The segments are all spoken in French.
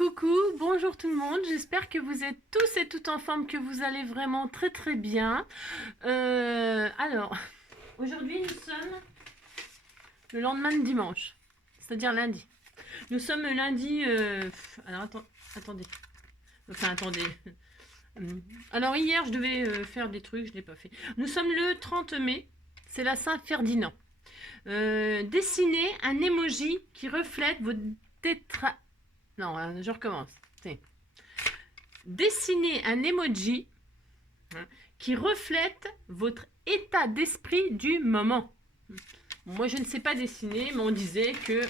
Coucou, bonjour tout le monde, j'espère que vous êtes tous et toutes en forme, que vous allez vraiment très très bien. Alors, aujourd'hui nous sommes le lendemain de dimanche, c'est-à-dire lundi. Nous sommes lundi, alors attendez, enfin attendez. Alors hier je devais faire des trucs, je ne l'ai pas fait. Nous sommes le 30 mai, c'est la Saint-Ferdinand. Dessinez un emoji qui reflète votre tétra... Non, je recommence. Dessinez un emoji qui reflète votre état d'esprit du moment. Moi, je ne sais pas dessiner, mais on disait que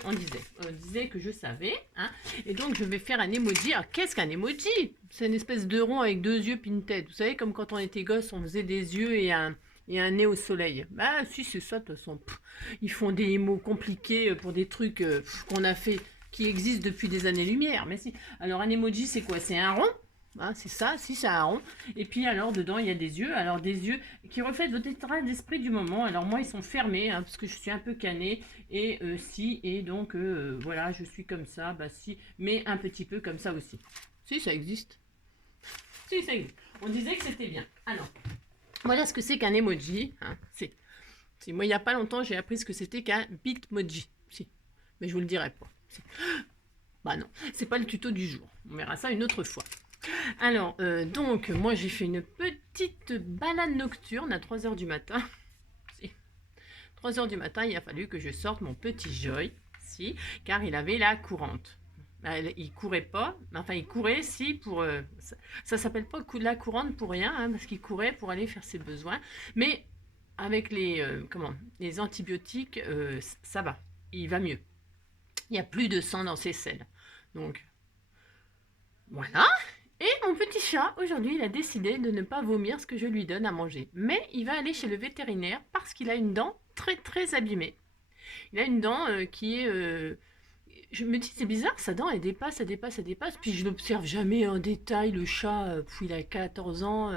je savais. Hein, et donc, je vais faire un emoji. Alors, qu'est-ce qu'un emoji? C'est une espèce de rond avec deux yeux puis une tête. Vous savez, comme quand on était gosse, on faisait des yeux et un nez au soleil. Bah, si, c'est ça, de toute façon. Ils font des mots compliqués pour des trucs qu'on a fait, qui existent depuis des années-lumière. Mais si. Alors, un emoji, c'est quoi? C'est un rond. Hein, c'est ça, si c'est un rond. Et puis alors dedans il y a des yeux. Alors des yeux qui reflètent votre état d'esprit du moment. Alors moi ils sont fermés hein, parce que je suis un peu canée. Et si, et donc voilà, je suis comme ça, bah si, mais un petit peu comme ça aussi. Si ça existe. Si ça existe. On disait que c'était bien. Alors, voilà ce que c'est qu'un emoji. Hein. Moi il n'y a pas longtemps j'ai appris ce que c'était qu'un bitmoji. Si. Mais je vous le dirai pas. Si. Bah non, c'est pas le tuto du jour. On verra ça une autre fois. Alors, donc, moi j'ai fait une petite balade nocturne à 3h du matin. 3h du matin, il a fallu que je sorte mon petit Joy, si, car il avait la courante. Il courait pas, enfin il courait si pour... ça s'appelle pas la courante pour rien, hein, parce qu'il courait pour aller faire ses besoins. Mais avec les antibiotiques, ça va, il va mieux. Il n'y a plus de sang dans ses selles. Donc, voilà. Et mon petit chat, aujourd'hui, il a décidé de ne pas vomir ce que je lui donne à manger. Mais il va aller chez le vétérinaire parce qu'il a une dent très très abîmée. Il a une dent qui est... je me dis, c'est bizarre, sa dent, elle dépasse, elle dépasse, elle dépasse. Puis je l'observe jamais en détail. Le chat, il a 14 ans,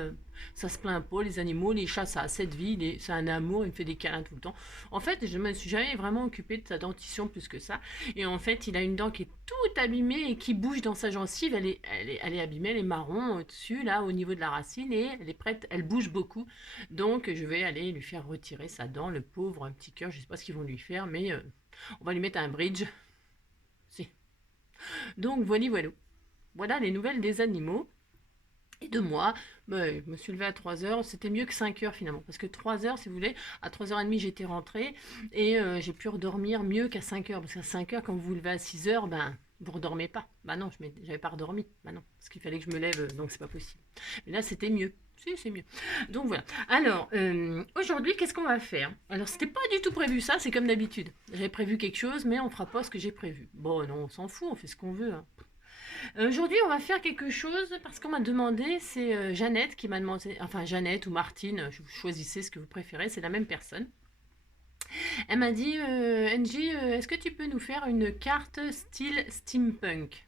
ça se plaint pas. Les animaux, les chats, ça a cette vie, c'est un amour, il me fait des câlins tout le temps. En fait, je me suis jamais vraiment occupée de sa dentition plus que ça. Et en fait, il a une dent qui est toute abîmée et qui bouge dans sa gencive. Elle est abîmée, elle est marron au-dessus, là, au niveau de la racine, et elle est prête, elle bouge beaucoup. Donc, je vais aller lui faire retirer sa dent, le pauvre, un petit cœur, je sais pas ce qu'ils vont lui faire, mais on va lui mettre un bridge. Si. Donc voilà, voilà. Voilà les nouvelles des animaux. Et de moi, je me suis levée à 3h, c'était mieux que 5h finalement, parce que 3h, si vous voulez, à 3h30 j'étais rentrée, et j'ai pu redormir mieux qu'à 5h, parce qu'à 5h, quand vous vous levez à 6h, ben, vous redormez pas. Bah non, j'avais pas redormi, bah non, parce qu'il fallait que je me lève, donc c'est pas possible. Mais là, c'était mieux. Si, c'est mieux. Donc voilà. Alors, aujourd'hui, qu'est-ce qu'on va faire? Alors, c'était pas du tout prévu ça, c'est comme d'habitude. J'avais prévu quelque chose, mais on fera pas ce que j'ai prévu. Bon, non, on s'en fout, on fait ce qu'on veut. Hein. Aujourd'hui, on va faire quelque chose parce qu'on m'a demandé, c'est Jeannette qui m'a demandé, enfin Jeannette ou Martine, choisissez ce que vous préférez, c'est la même personne. Elle m'a dit, Angie, est-ce que tu peux nous faire une carte style steampunk?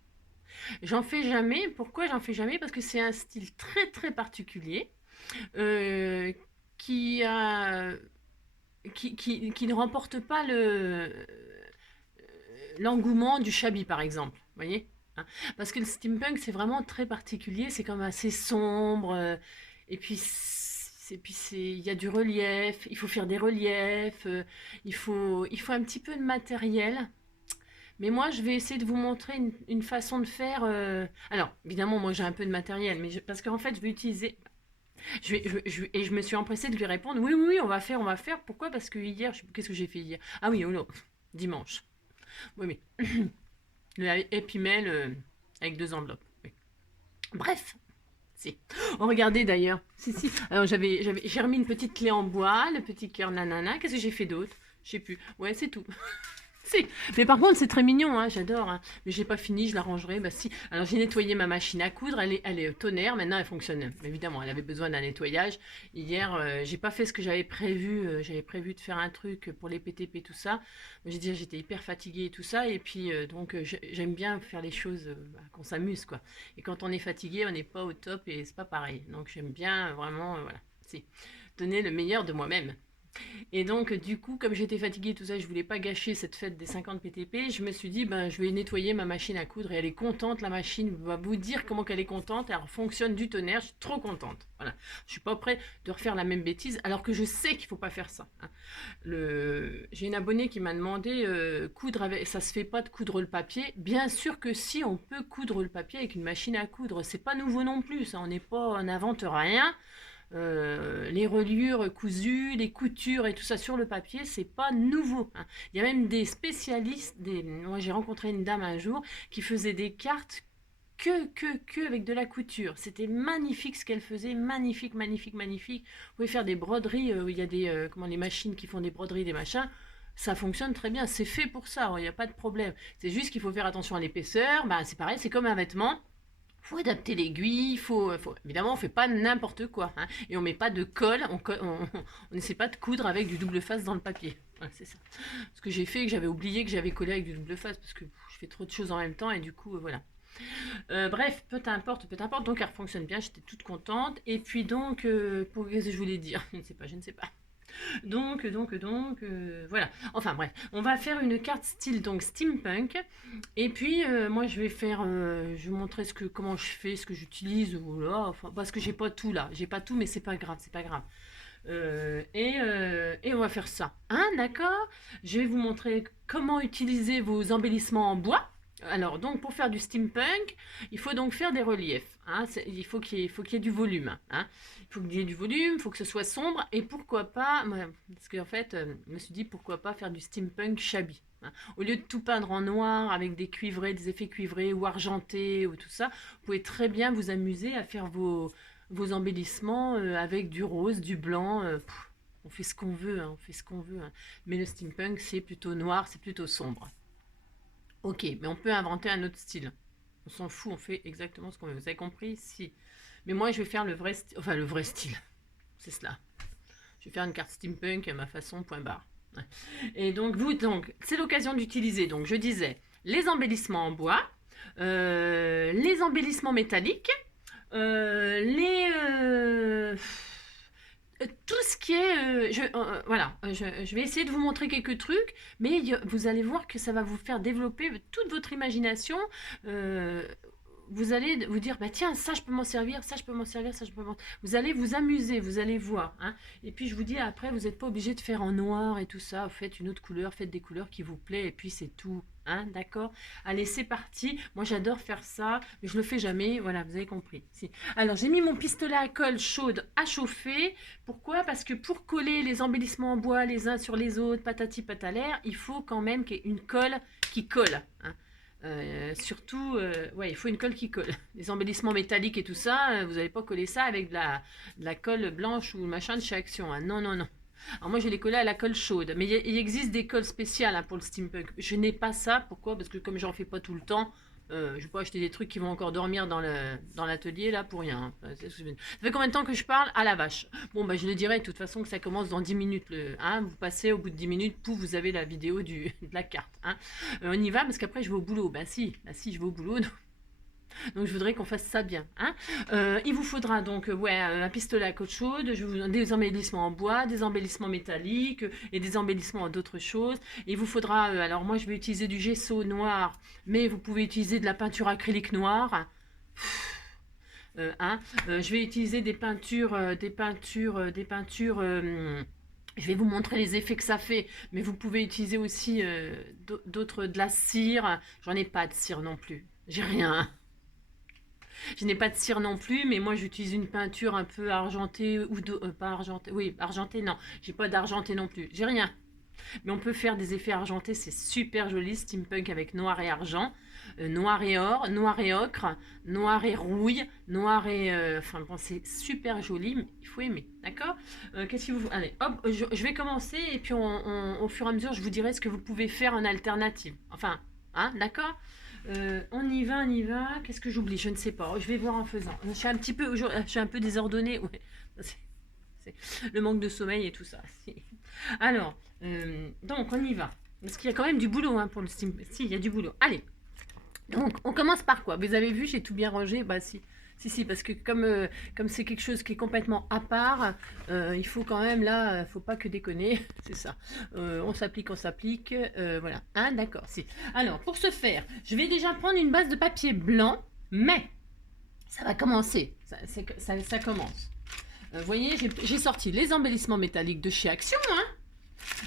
J'en fais jamais. Pourquoi j'en fais jamais? Parce que c'est un style très très particulier euh, qui, a, qui ne remporte pas l'engouement du shabby par exemple. Vous voyez? Hein. Parce que le steampunk c'est vraiment très particulier, c'est comme assez sombre, et puis il y a du relief, il faut faire des reliefs, il faut un petit peu de matériel. Mais moi, je vais essayer de vous montrer une façon de faire. Alors, évidemment, moi j'ai un peu de matériel, mais parce qu'en fait, je vais utiliser. Et je me suis empressée de lui répondre oui, oui, oui, on va faire, on va faire. Pourquoi? Parce que hier, qu'est-ce que j'ai fait hier? Ah oui, oh non, dimanche. Oui, oui. Le Happy Mail avec 2 enveloppes. Oui. Bref, si. Oh, regardez d'ailleurs. Si, si. Alors, j'ai remis une petite clé en bois, le petit cœur nanana. Qu'est-ce que j'ai fait d'autre? Je sais plus. Ouais, c'est tout. Si. Mais par contre, c'est très mignon, hein, j'adore. Hein. Mais j'ai pas fini, je la rangerai. Bah si. Alors j'ai nettoyé ma machine à coudre, elle est au tonnerre. Maintenant, elle fonctionne. Évidemment, elle avait besoin d'un nettoyage. Hier, j'ai pas fait ce que j'avais prévu. J'avais prévu de faire un truc pour les PTP tout ça. J'ai dit, j'étais hyper fatiguée et tout ça. Et puis donc j'aime bien faire les choses qu'on s'amuse quoi. Et quand on est fatigué, on n'est pas au top et c'est pas pareil. Donc j'aime bien vraiment voilà. Si. Donner le meilleur de moi-même. Et donc, du coup, comme j'étais fatiguée, tout ça, je voulais pas gâcher cette fête des 50 PTP. Je me suis dit, ben, je vais nettoyer ma machine à coudre. Et elle est contente, la machine. Va vous dire comment qu'elle est contente. Elle fonctionne du tonnerre. Je suis trop contente. Voilà. Je suis pas prête de refaire la même bêtise, alors que je sais qu'il faut pas faire ça. Hein. J'ai une abonnée qui m'a demandé coudre avec. Ça se fait pas de coudre le papier. Bien sûr que si, on peut coudre le papier avec une machine à coudre. C'est pas nouveau non plus. Ça, on n'invente rien. Les reliures cousues, les coutures et tout ça sur le papier, c'est pas nouveau. Hein. Il y a même des spécialistes, moi j'ai rencontré une dame un jour qui faisait des cartes que avec de la couture. C'était magnifique ce qu'elle faisait, magnifique, magnifique, magnifique. Vous pouvez faire des broderies, il y a des, les machines qui font des broderies, des machins. Ça fonctionne très bien, c'est fait pour ça, il n'y a pas de problème. C'est juste qu'il faut faire attention à l'épaisseur, bah, c'est pareil, c'est comme un vêtement. Faut adapter l'aiguille, évidemment on fait pas n'importe quoi, hein, et on met pas de colle, on n'essaie pas de coudre avec du double face dans le papier. Voilà, c'est ça. Ce que j'ai fait, que j'avais oublié que j'avais collé avec du double face parce que je fais trop de choses en même temps et du coup voilà. Bref, peu importe, donc elle fonctionne bien, j'étais toute contente. Et puis donc, pour qu'est-ce que je voulais dire, je ne sais pas. Donc, voilà. Enfin bref, on va faire une carte style donc steampunk. Et puis moi je vais faire, je vais montrer comment je fais, ce que j'utilise. Voilà, enfin, parce que j'ai pas tout là, j'ai pas tout, mais c'est pas grave, c'est pas grave. Et on va faire ça. Hein, d'accord? Je vais vous montrer comment utiliser vos embellissements en bois. Alors, donc, pour faire du steampunk, il faut donc faire des reliefs. Hein, il faut qu'il y ait du volume. Hein. Il faut qu'il y ait du volume, il faut que ce soit sombre. Et pourquoi pas, parce qu'en fait, je me suis dit, pourquoi pas faire du steampunk shabby. Hein. Au lieu de tout peindre en noir avec des cuivrés, des effets cuivrés ou argentés ou tout ça, vous pouvez très bien vous amuser à faire vos embellissements avec du rose, du blanc. On fait ce qu'on veut, hein, on fait ce qu'on veut. Hein. Mais le steampunk, c'est plutôt noir, c'est plutôt sombre. Ok, mais on peut inventer un autre style. On s'en fout, on fait exactement ce qu'on veut. Vous avez compris? Si. Mais moi, je vais faire le vrai style. Enfin, le vrai style. C'est cela. Je vais faire une carte steampunk à ma façon, point barre. Et donc, c'est l'occasion d'utiliser, donc, je disais, les embellissements en bois, les embellissements métalliques, tout ce qui est... voilà, je vais essayer de vous montrer quelques trucs, mais vous allez voir que ça va vous faire développer toute votre imagination. Vous allez vous dire, bah tiens, ça je peux m'en servir, ça je peux m'en servir, ça je peux m'en... Vous allez vous amuser, vous allez voir. Hein. Et puis je vous dis, après, vous n'êtes pas obligé de faire en noir et tout ça. Vous faites une autre couleur, faites des couleurs qui vous plaisent, et puis c'est tout. Hein, d'accord? Allez, c'est parti. Moi, j'adore faire ça, mais je le fais jamais. Voilà, vous avez compris. Si. Alors, j'ai mis mon pistolet à colle chaude à chauffer. Pourquoi? Parce que pour coller les embellissements en bois les uns sur les autres, patati patalaire, il faut quand même qu'il y ait une colle qui colle. Hein. Surtout, ouais, il faut une colle qui colle. Les embellissements métalliques et tout ça, vous n'allez pas coller ça avec de la colle blanche ou machin de chez Action. Hein. Non, non, non. Alors moi, je l'ai collé à la colle chaude. Mais il existe des colles spéciales hein, pour le steampunk. Je n'ai pas ça. Pourquoi? Parce que comme j'en fais pas tout le temps, je vais pas acheter des trucs qui vont encore dormir dans l'atelier là pour rien. Hein. Ça fait combien de temps que je parle? À la vache. Bon, bah je le dirai de toute façon que ça commence dans 10 minutes. Hein, vous passez au bout de 10 minutes, pouf, vous avez la vidéo de la carte. Hein. On y va parce qu'après je vais au boulot. Bah si, je vais au boulot. Donc je voudrais qu'on fasse ça bien. Hein. Il vous faudra donc un pistolet à colle chaude, des embellissements en bois, des embellissements métalliques et des embellissements d'autres choses. Il vous faudra, alors moi je vais utiliser du gesso noir, mais vous pouvez utiliser de la peinture acrylique noire. Je vais utiliser des peintures, je vais vous montrer les effets que ça fait, mais vous pouvez utiliser aussi de la cire. J'en ai pas de cire non plus. J'ai rien. Je n'ai pas de cire non plus, mais moi j'utilise une peinture un peu argentée ou pas argentée. Oui, argentée, non. J'ai pas d'argenté non plus. J'ai rien. Mais on peut faire des effets argentés, c'est super joli, steampunk avec noir et argent, noir et or, noir et ocre, noir et rouille, noir et... enfin bon, c'est super joli, mais il faut aimer, d'accord? Qu'est-ce qu'il vous... Allez, hop, je vais commencer et puis au fur et à mesure, je vous dirai ce que vous pouvez faire en alternative. Enfin, hein, d'accord? On y va. Qu'est-ce que j'oublie? Je ne sais pas. Je vais voir en faisant. Je suis un peu désordonnée. Ouais. C'est le manque de sommeil et tout ça. Alors, donc on y va. Parce qu'il y a quand même du boulot hein, pour le Steam. Si, il y a du boulot. Allez. Donc, on commence par quoi? Vous avez vu, j'ai tout bien rangé. Bah si. Si, parce que comme c'est quelque chose qui est complètement à part, il faut quand même, là, faut pas que déconner, c'est ça. On s'applique, voilà. Hein, d'accord, si. Alors, pour ce faire, je vais déjà prendre une base de papier blanc, mais ça va commencer, ça commence. Vous voyez, j'ai sorti les embellissements métalliques de chez Action, hein.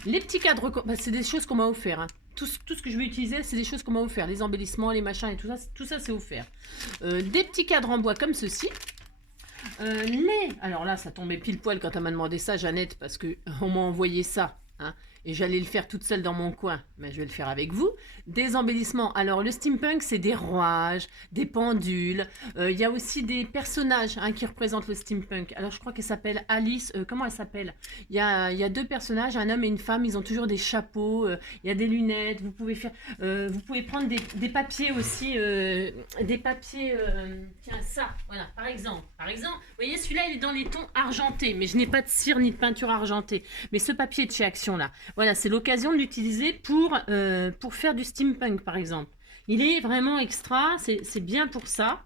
Les petits cadres, bah, c'est des choses qu'on m'a offert, hein. Tout ce que je vais utiliser, c'est des choses qu'on m'a offert. Les embellissements, les machins et tout ça c'est offert. Des petits cadres en bois comme ceci. Alors là, ça tombait pile poil quand elle m'a demandé ça, Jeannette, parce qu'on m'a envoyé ça. Hein, et j'allais le faire toute seule dans mon coin, mais je vais le faire avec vous. Des embellissements. Alors, le steampunk, c'est des rouages, des pendules. Il y a aussi des personnages hein, qui représentent le steampunk. Alors, je crois qu'elle s'appelle Alice. Comment elle s'appelle? Il y a deux personnages, un homme et une femme. Ils ont toujours des chapeaux. Il y a des lunettes. Vous pouvez prendre des papiers aussi. Des papiers... tiens, ça, voilà, par exemple. Vous voyez, celui-là, il est dans les tons argentés. Mais je n'ai pas de cire ni de peinture argentée. Mais ce papier de chez Action, là, voilà, c'est l'occasion de l'utiliser pour faire du steampunk, par exemple. Il est vraiment extra, c'est bien pour ça.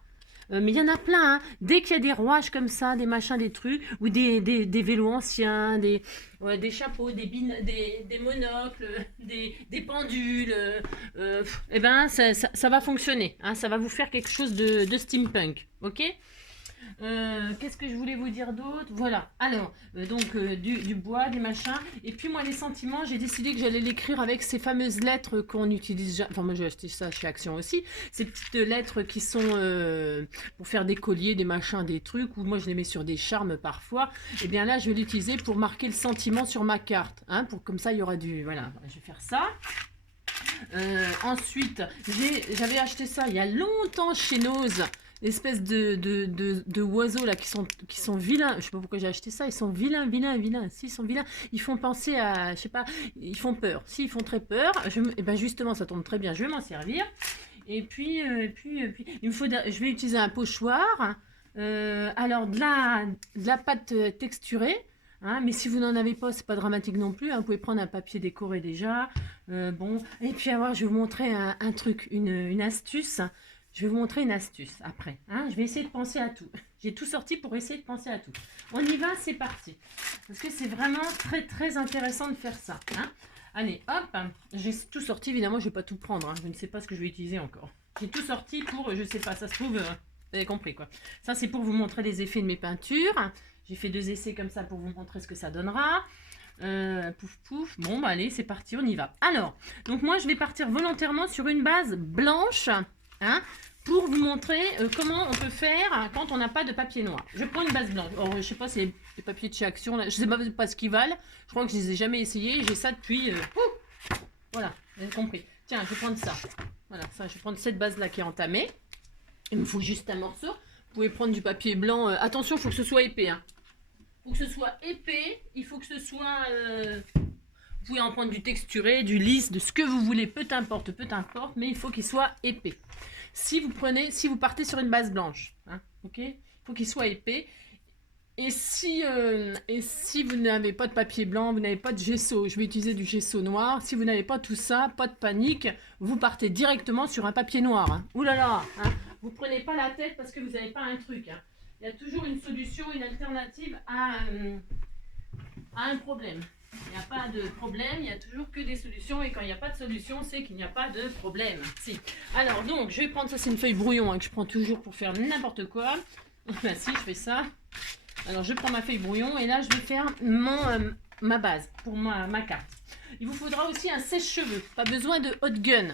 Mais il y en a plein, hein. Dès qu'il y a des rouages comme ça, des machins, des trucs, ou des vélos anciens, des chapeaux, des monocles, des pendules, eh ben, ça va fonctionner. Hein, ça va vous faire quelque chose de steampunk, ok? Qu'est-ce que je voulais vous dire d'autre? Voilà, alors, du bois, des machins. Et puis moi, les sentiments, j'ai décidé que j'allais l'écrire avec ces fameuses lettres qu'on utilise. Enfin, moi, j'ai acheté ça chez Action aussi. Ces petites lettres qui sont pour faire des colliers, des machins, des trucs. Ou moi, je les mets sur des charmes parfois. Et bien là, je vais l'utiliser pour marquer le sentiment sur ma carte. Hein, comme ça, il y aura du... Voilà, je vais faire ça. Ensuite, j'avais acheté ça il y a longtemps chez Nose. Espèce de oiseaux là qui sont vilains. Je sais pas pourquoi j'ai acheté ça. Ils sont vilains. Si, ils sont vilains. Ils font penser à, je sais pas, ils font peur. Si, ils font très peur. Et ben justement, ça tombe très bien. Je vais m'en servir. Et puis, je vais utiliser un pochoir. Alors de la pâte texturée. Hein, mais si vous n'en avez pas, c'est pas dramatique non plus. Hein, vous pouvez prendre un papier décoré déjà. Bon. Et puis alors, je vais vous montrer un truc, une astuce. Je vais vous montrer une astuce après. Hein. Je vais essayer de penser à tout. J'ai tout sorti pour essayer de penser à tout. On y va, c'est parti. Parce que c'est vraiment très très intéressant de faire ça. Hein. Allez, hop. J'ai tout sorti, évidemment, je ne vais pas tout prendre. Hein. Je ne sais pas ce que je vais utiliser encore. J'ai tout sorti pour, je ne sais pas, ça se trouve, vous avez compris quoi. Ça, c'est pour vous montrer les effets de mes peintures. J'ai fait 2 essais comme ça pour vous montrer ce que ça donnera. Pouf pouf. Bon, bah allez, c'est parti, on y va. Alors, donc moi, je vais partir volontairement sur une base blanche. Hein, pour vous montrer comment on peut faire quand on n'a pas de papier noir. Je prends une base blanche. Alors, je sais pas, c'est les papiers de chez Action. Là. Je sais pas ce qu'ils valent. Je crois que je les ai jamais essayés. J'ai ça depuis... Voilà, vous avez compris. Tiens, je vais prendre ça. Voilà, ça, je vais prendre cette base-là qui est entamée. Il me faut juste un morceau. Vous pouvez prendre du papier blanc. Attention, il faut que ce soit épais. Hein. Il faut que ce soit épais. Il faut que ce soit... Vous pouvez en prendre du texturé, du lisse, de ce que vous voulez, peu importe, mais il faut qu'il soit épais. Si vous partez sur une base blanche, hein, ok, il faut qu'il soit épais. Et si vous n'avez pas de papier blanc, vous n'avez pas de gesso, je vais utiliser du gesso noir. Si vous n'avez pas tout ça, pas de panique, vous partez directement sur un papier noir. Hein. Ouh là là, hein, vous prenez pas la tête parce que vous n'avez pas un truc. Hein. Il y a toujours une solution, une alternative à un problème. Il n'y a pas de problème, il n'y a toujours que des solutions. Et quand il n'y a pas de solution, c'est qu'il n'y a pas de problème. Si. Alors, donc, je vais prendre ça, c'est une feuille brouillon hein, que je prends toujours pour faire n'importe quoi. Ben, si, je fais ça. Alors, je prends ma feuille brouillon et là, je vais faire ma base pour ma carte. Il vous faudra aussi un sèche-cheveux. Pas besoin de hot gun.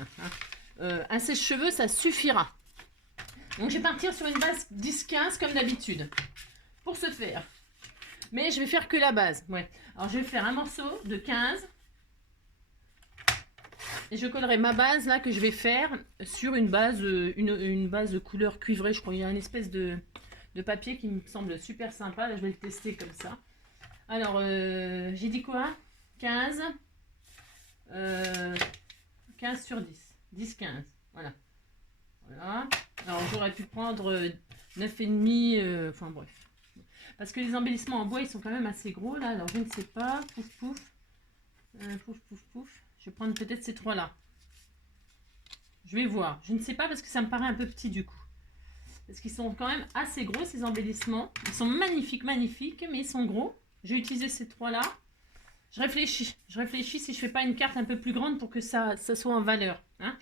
Hein. Un sèche-cheveux, ça suffira. Donc, je vais partir sur une base 10-15 comme d'habitude. Pour ce faire. Mais je vais faire que la base. Ouais. Alors, je vais faire un morceau de 15. Et je collerai ma base là que je vais faire sur une base, une base de couleur cuivrée. Je crois qu'il y a une espèce de papier qui me semble super sympa. Là, je vais le tester comme ça. Alors, j'ai dit quoi? 15. 15 sur 10. 10-15. Voilà. Voilà. Alors, j'aurais pu prendre 9,5. Enfin, bref. Parce que les embellissements en bois, ils sont quand même assez gros, là. Alors, je ne sais pas. Pouf, pouf. Pouf, pouf, pouf. Je vais prendre peut-être ces 3-là. Je vais voir. Je ne sais pas parce que ça me paraît un peu petit, du coup. Parce qu'ils sont quand même assez gros, ces embellissements. Ils sont magnifiques, magnifiques, mais ils sont gros. Je vais utiliser ces trois-là. Je réfléchis si je fais pas une carte un peu plus grande pour que ça soit en valeur. Hein.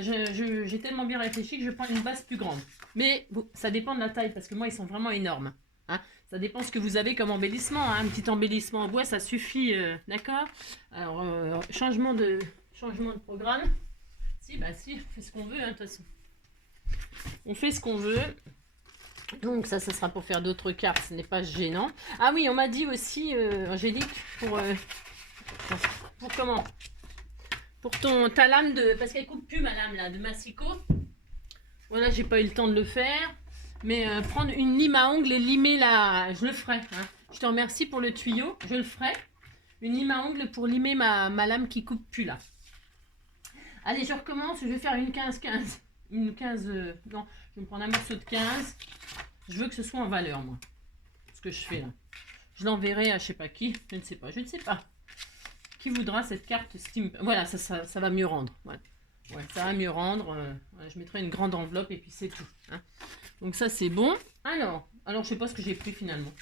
J'ai tellement bien réfléchi que je prends une base plus grande. Mais bon, ça dépend de la taille, parce que moi, ils sont vraiment énormes. Hein. Ça dépend ce que vous avez comme embellissement. Hein. Un petit embellissement en bois, ça suffit. D'accord. Alors, changement de programme. Si, on fait ce qu'on veut, hein, de toute façon. On fait ce qu'on veut. Donc ça sera pour faire d'autres cartes, ce n'est pas gênant. Ah oui, on m'a dit aussi, Angélique, pour comment? Pour ta lame de... Parce qu'elle coupe plus ma lame là, de Massico. Voilà, j'ai pas eu le temps de le faire. Mais prendre une lime à ongles et limer la... Je le ferai. Hein. Je te remercie pour le tuyau, je le ferai. Une lime à ongles pour limer ma lame qui coupe plus là. Allez, je recommence, je vais faire une 15-15. Une 15... non, je vais me prendre un morceau de 15. Je veux que ce soit en valeur, moi. Ce que je fais là. Je l'enverrai à je sais pas qui. Je ne sais pas. Qui voudra cette carte Steam? Voilà, ça va mieux rendre. Ouais, ça va mieux rendre. Voilà, je mettrai une grande enveloppe et puis c'est tout. Hein. Donc ça, c'est bon. Alors, je sais pas ce que j'ai pris finalement.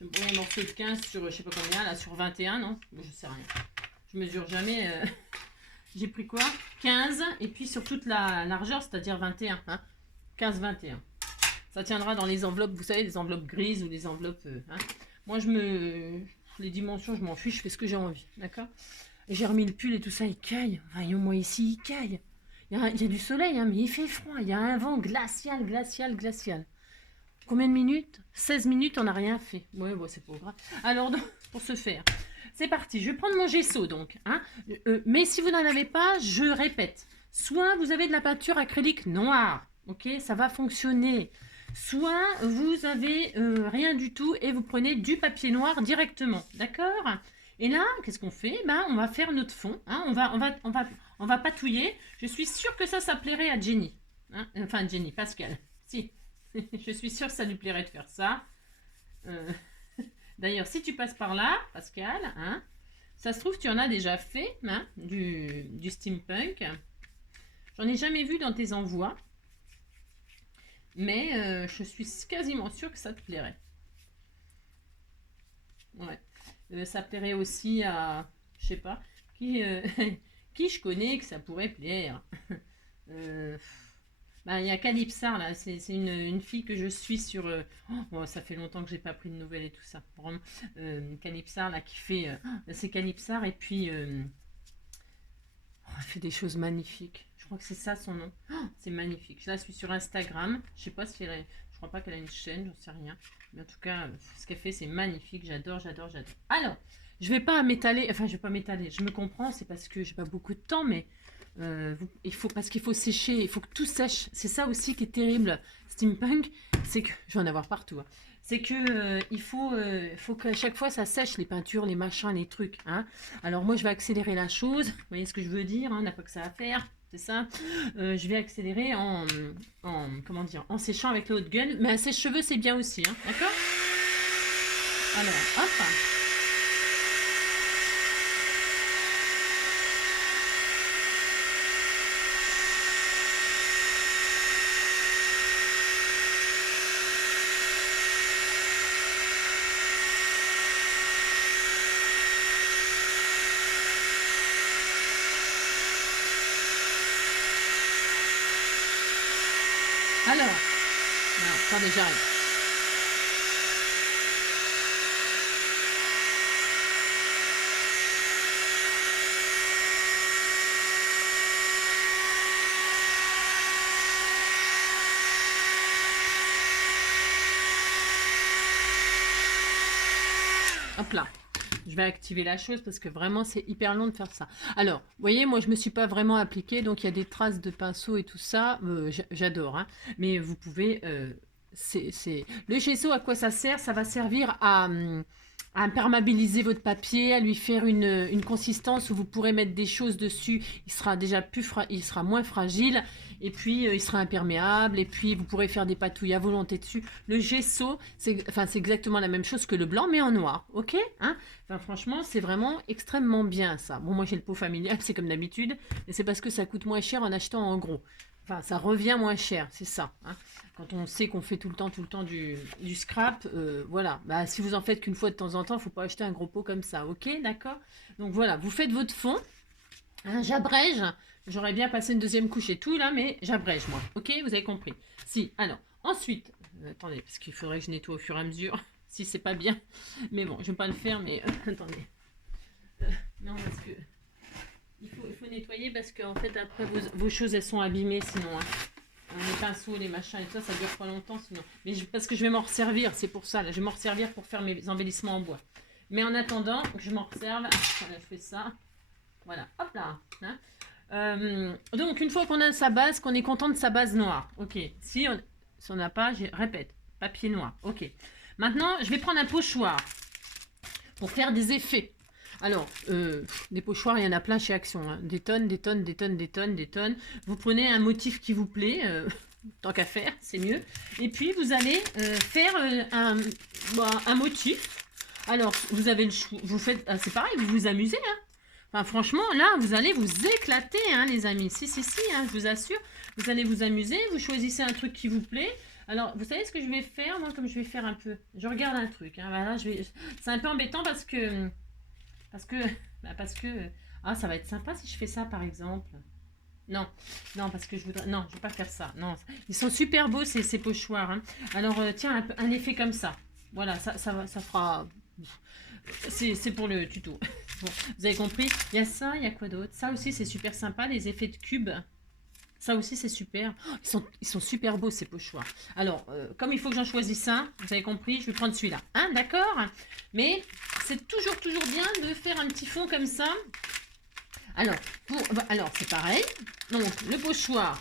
J'ai pris un morceau de 15 sur, je sais pas combien, là, sur 21, non? Je sais rien. Je mesure jamais... J'ai pris quoi? 15, et puis sur toute la largeur, c'est-à-dire 21. Hein 15-21. Ça tiendra dans les enveloppes, vous savez, les enveloppes grises ou les enveloppes... hein. Moi, les dimensions, je m'en fiche, je fais ce que j'ai envie, d'accord? J'ai remis le pull et tout ça, il caille. Voyons-moi ici, il caille. Il y a du soleil, hein, mais il fait froid. Il y a un vent glacial. Combien de minutes? 16 minutes, on n'a rien fait. Ouais, bon, c'est pas grave. Alors, pour ce faire... C'est parti, je vais prendre mon gesso donc. Hein. Mais si vous n'en avez pas, je répète. Soit vous avez de la peinture acrylique noire, ok, ça va fonctionner. Soit vous avez rien du tout et vous prenez du papier noir directement, d'accord? Et là, qu'est-ce qu'on fait? On va faire notre fond. Hein. On va patouiller. Je suis sûre que ça plairait à Jenny. Hein. Enfin, Jenny, Pascal. Si, je suis sûre que ça lui plairait de faire ça. D'ailleurs, si tu passes par là, Pascal, hein, ça se trouve, tu en as déjà fait, hein, du steampunk. J'en ai jamais vu dans tes envois. Mais je suis quasiment sûre que ça te plairait. Ouais. Ça plairait aussi à, je sais pas, qui je connais que ça pourrait plaire. Il y a Calypsar là, c'est une fille que je suis sur... bon, ça fait longtemps que j'ai pas pris de nouvelles et tout ça. Vraiment, Calypsar là qui fait... c'est Calypsar et puis... elle fait des choses magnifiques. Je crois que c'est ça son nom. C'est magnifique. Je la suis sur Instagram. Je sais pas si elle a... Je crois pas qu'elle a une chaîne, j'en sais rien. Mais en tout cas, ce qu'elle fait, c'est magnifique. J'adore. Alors, je vais pas m'étaler... Enfin, je vais pas m'étaler. Je me comprends, c'est parce que j'ai pas beaucoup de temps, mais... parce qu'il faut sécher, il faut que tout sèche. C'est ça aussi qui est terrible, steampunk, c'est que, je vais en avoir partout, hein. C'est que il faut qu'à chaque fois ça sèche, les peintures, les machins, les trucs. Hein. Alors moi je vais accélérer la chose, vous voyez ce que je veux dire, hein, on n'a pas que ça à faire, c'est ça. Je vais accélérer comment dire, en séchant avec le hot gun, mais un sèche-cheveux c'est bien aussi, hein, d'accord? Alors, hop. Alors, non, attendez, j'arrive. Hop là. Je vais activer la chose parce que vraiment c'est hyper long de faire ça. Alors, vous voyez, moi je me suis pas vraiment appliquée, donc il y a des traces de pinceau et tout ça. J'adore, hein. Mais vous pouvez... Le gesso, à quoi ça sert? Ça va servir à imperméabiliser votre papier, à lui faire une consistance où vous pourrez mettre des choses dessus. Il sera déjà il sera moins fragile et puis il sera imperméable et puis vous pourrez faire des patouilles à volonté dessus. Le gesso, c'est exactement la même chose que le blanc mais en noir, ok, hein? Enfin, franchement, c'est vraiment extrêmement bien ça. Bon, moi j'ai le pot familial, c'est comme d'habitude, mais c'est parce que ça coûte moins cher en achetant en gros. Enfin, ça revient moins cher, c'est ça. Hein. Quand on sait qu'on fait tout le temps du scrap, voilà. Bah, si vous en faites qu'une fois de temps en temps, il ne faut pas acheter un gros pot comme ça, ok, d'accord? Donc voilà, vous faites votre fond. Hein, j'abrège. J'aurais bien passé une deuxième couche et tout, là, mais j'abrège, moi. Ok, vous avez compris. Si, alors, ensuite... attendez, parce qu'il faudrait que je nettoie au fur et à mesure, si c'est pas bien. Mais bon, je ne vais pas le faire, mais... attendez. Non, parce que... Il faut nettoyer parce que en fait après vos choses elles sont abîmées sinon. Hein. Les pinceaux, les machins et tout ça, ça dure pas longtemps sinon. Mais parce que je vais m'en resservir, c'est pour ça. Là, je vais m'en resservir pour faire mes embellissements en bois. Mais en attendant, je m'en resserve. Voilà, je fais ça. Voilà, hop là. Hein. Donc une fois qu'on a sa base, qu'on est content de sa base noire. Ok. Si on n'a pas, je répète, papier noir. Ok. Maintenant, je vais prendre un pochoir pour faire des effets. Alors, des pochoirs, il y en a plein chez Action. Hein. Des tonnes, des tonnes, des tonnes, des tonnes, des tonnes. Vous prenez un motif qui vous plaît, tant qu'à faire, c'est mieux. Et puis, vous allez faire un motif. Alors, vous avez le choix. Vous faites, c'est pareil, vous vous amusez. Hein. Enfin, franchement, là, vous allez vous éclater, hein, les amis. Si, hein, je vous assure. Vous allez vous amuser. Vous choisissez un truc qui vous plaît. Alors, vous savez ce que je vais faire? Moi, comme je vais faire un peu... Je regarde un truc. Hein, voilà, c'est un peu embêtant parce que... Ah, ça va être sympa si je fais ça, par exemple. Non, parce que je voudrais... Non, je ne vais pas faire ça. Non, ils sont super beaux, ces pochoirs. Hein. Alors, tiens, un effet comme ça. Voilà, ça fera... C'est pour le tuto. Bon, vous avez compris? Il y a ça, il y a quoi d'autre? Ça aussi, c'est super sympa, les effets de cubes. Ça aussi, c'est super. Oh, ils sont super beaux, ces pochoirs. Alors, comme il faut que j'en choisisse un, vous avez compris, je vais prendre celui-là. Hein, d'accord? Mais c'est toujours bien de faire un petit fond comme ça. Alors, c'est pareil. Donc, le pochoir.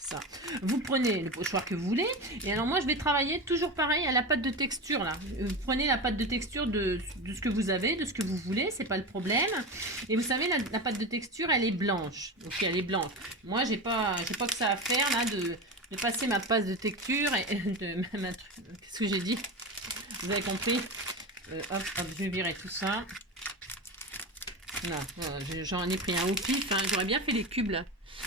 Ça. Vous prenez le pochoir que vous voulez. Et alors, moi, je vais travailler toujours pareil à la pâte de texture, là. Vous prenez la pâte de texture de ce que vous avez, de ce que vous voulez. C'est pas le problème. Et vous savez, la pâte de texture, elle est blanche. Ok, elle est blanche. Moi, j'ai pas que ça à faire, là, de passer ma pâte de texture et de... Qu'est-ce que j'ai dit? Vous avez compris? Hop, je vais virer tout ça. Là, voilà, j'en ai pris un au pif. Hein. J'aurais bien fait les cubes, là.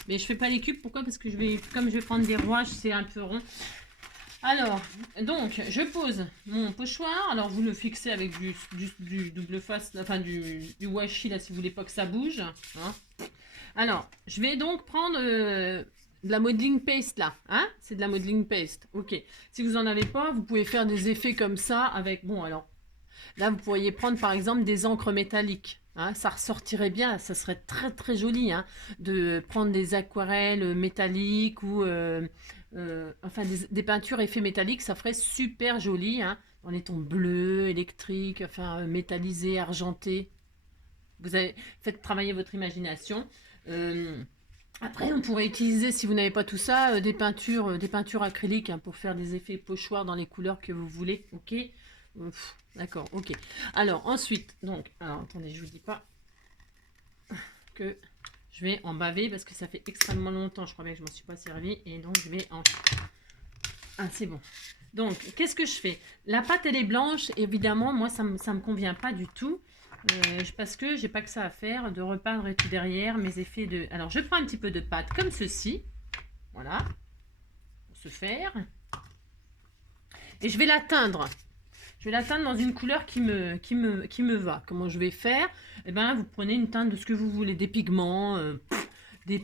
Mais je fais pas les cubes, pourquoi? Parce que comme je vais prendre des rouages, c'est un peu rond. Alors, donc, je pose mon pochoir. Alors, vous le fixez avec du double face, enfin du washi, là, si vous voulez pas que ça bouge. Hein. Alors, je vais donc prendre de la modeling paste, là. Hein, c'est de la modeling paste. Ok. Si vous en avez pas, vous pouvez faire des effets comme ça avec... Bon, alors, là, vous pourriez prendre, par exemple, des encres métalliques. Hein, ça ressortirait bien, ça serait très joli hein, de prendre des aquarelles métalliques ou enfin des peintures effets métalliques, ça ferait super joli hein, dans les tons bleus, électriques, enfin métallisés, argentés. Vous avez fait travailler votre imagination. Après, on pourrait utiliser, si vous n'avez pas tout ça, des peintures acryliques hein, pour faire des effets pochoirs dans les couleurs que vous voulez. Ok. D'accord, ok. Alors, ensuite, donc, alors, attendez, je vous dis pas que je vais en baver parce que ça fait extrêmement longtemps, je crois bien que je m'en suis pas servi et donc je vais en... Ah, c'est bon. Donc, qu'est-ce que je fais? La pâte, elle est blanche, évidemment, moi, ça me convient pas du tout parce que j'ai pas que ça à faire de repeindre et tout derrière, mes effets de... Alors, je prends un petit peu de pâte comme ceci, voilà, pour se faire, et je vais la teindre. Je vais la teindre dans une couleur qui me va. Comment je vais faire? Eh ben, vous prenez une teinte de ce que vous voulez, des pigments, des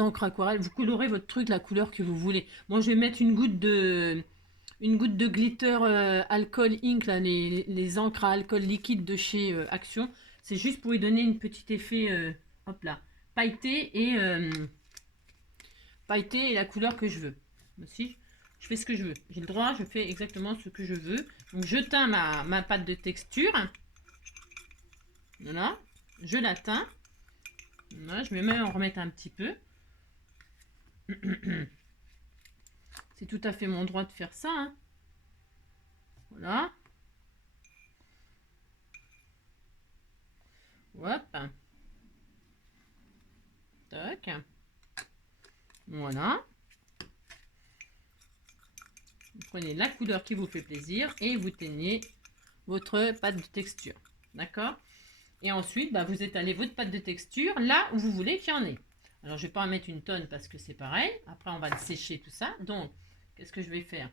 encres aquarelles. Vous colorez votre truc la couleur que vous voulez. Moi, je vais mettre une goutte de glitter alcool ink, là, les encres à alcool liquide de chez Action. C'est juste pour lui donner une petite effet, hop là, pailleté et la couleur que je veux. Aussi. Je fais ce que je veux. J'ai le droit, je fais exactement ce que je veux. Donc, je teins ma pâte de texture. Voilà. Je la teins. Voilà, je vais même en remettre un petit peu. C'est tout à fait mon droit de faire ça. Hein. Voilà. Hop. Tac. Voilà. Vous prenez la couleur qui vous fait plaisir et vous teignez votre pâte de texture. D'accord? Et ensuite, bah, vous étalez votre pâte de texture là où vous voulez qu'il y en ait. Alors, je ne vais pas en mettre une tonne parce que c'est pareil. Après, on va le sécher tout ça. Donc, qu'est-ce que je vais faire?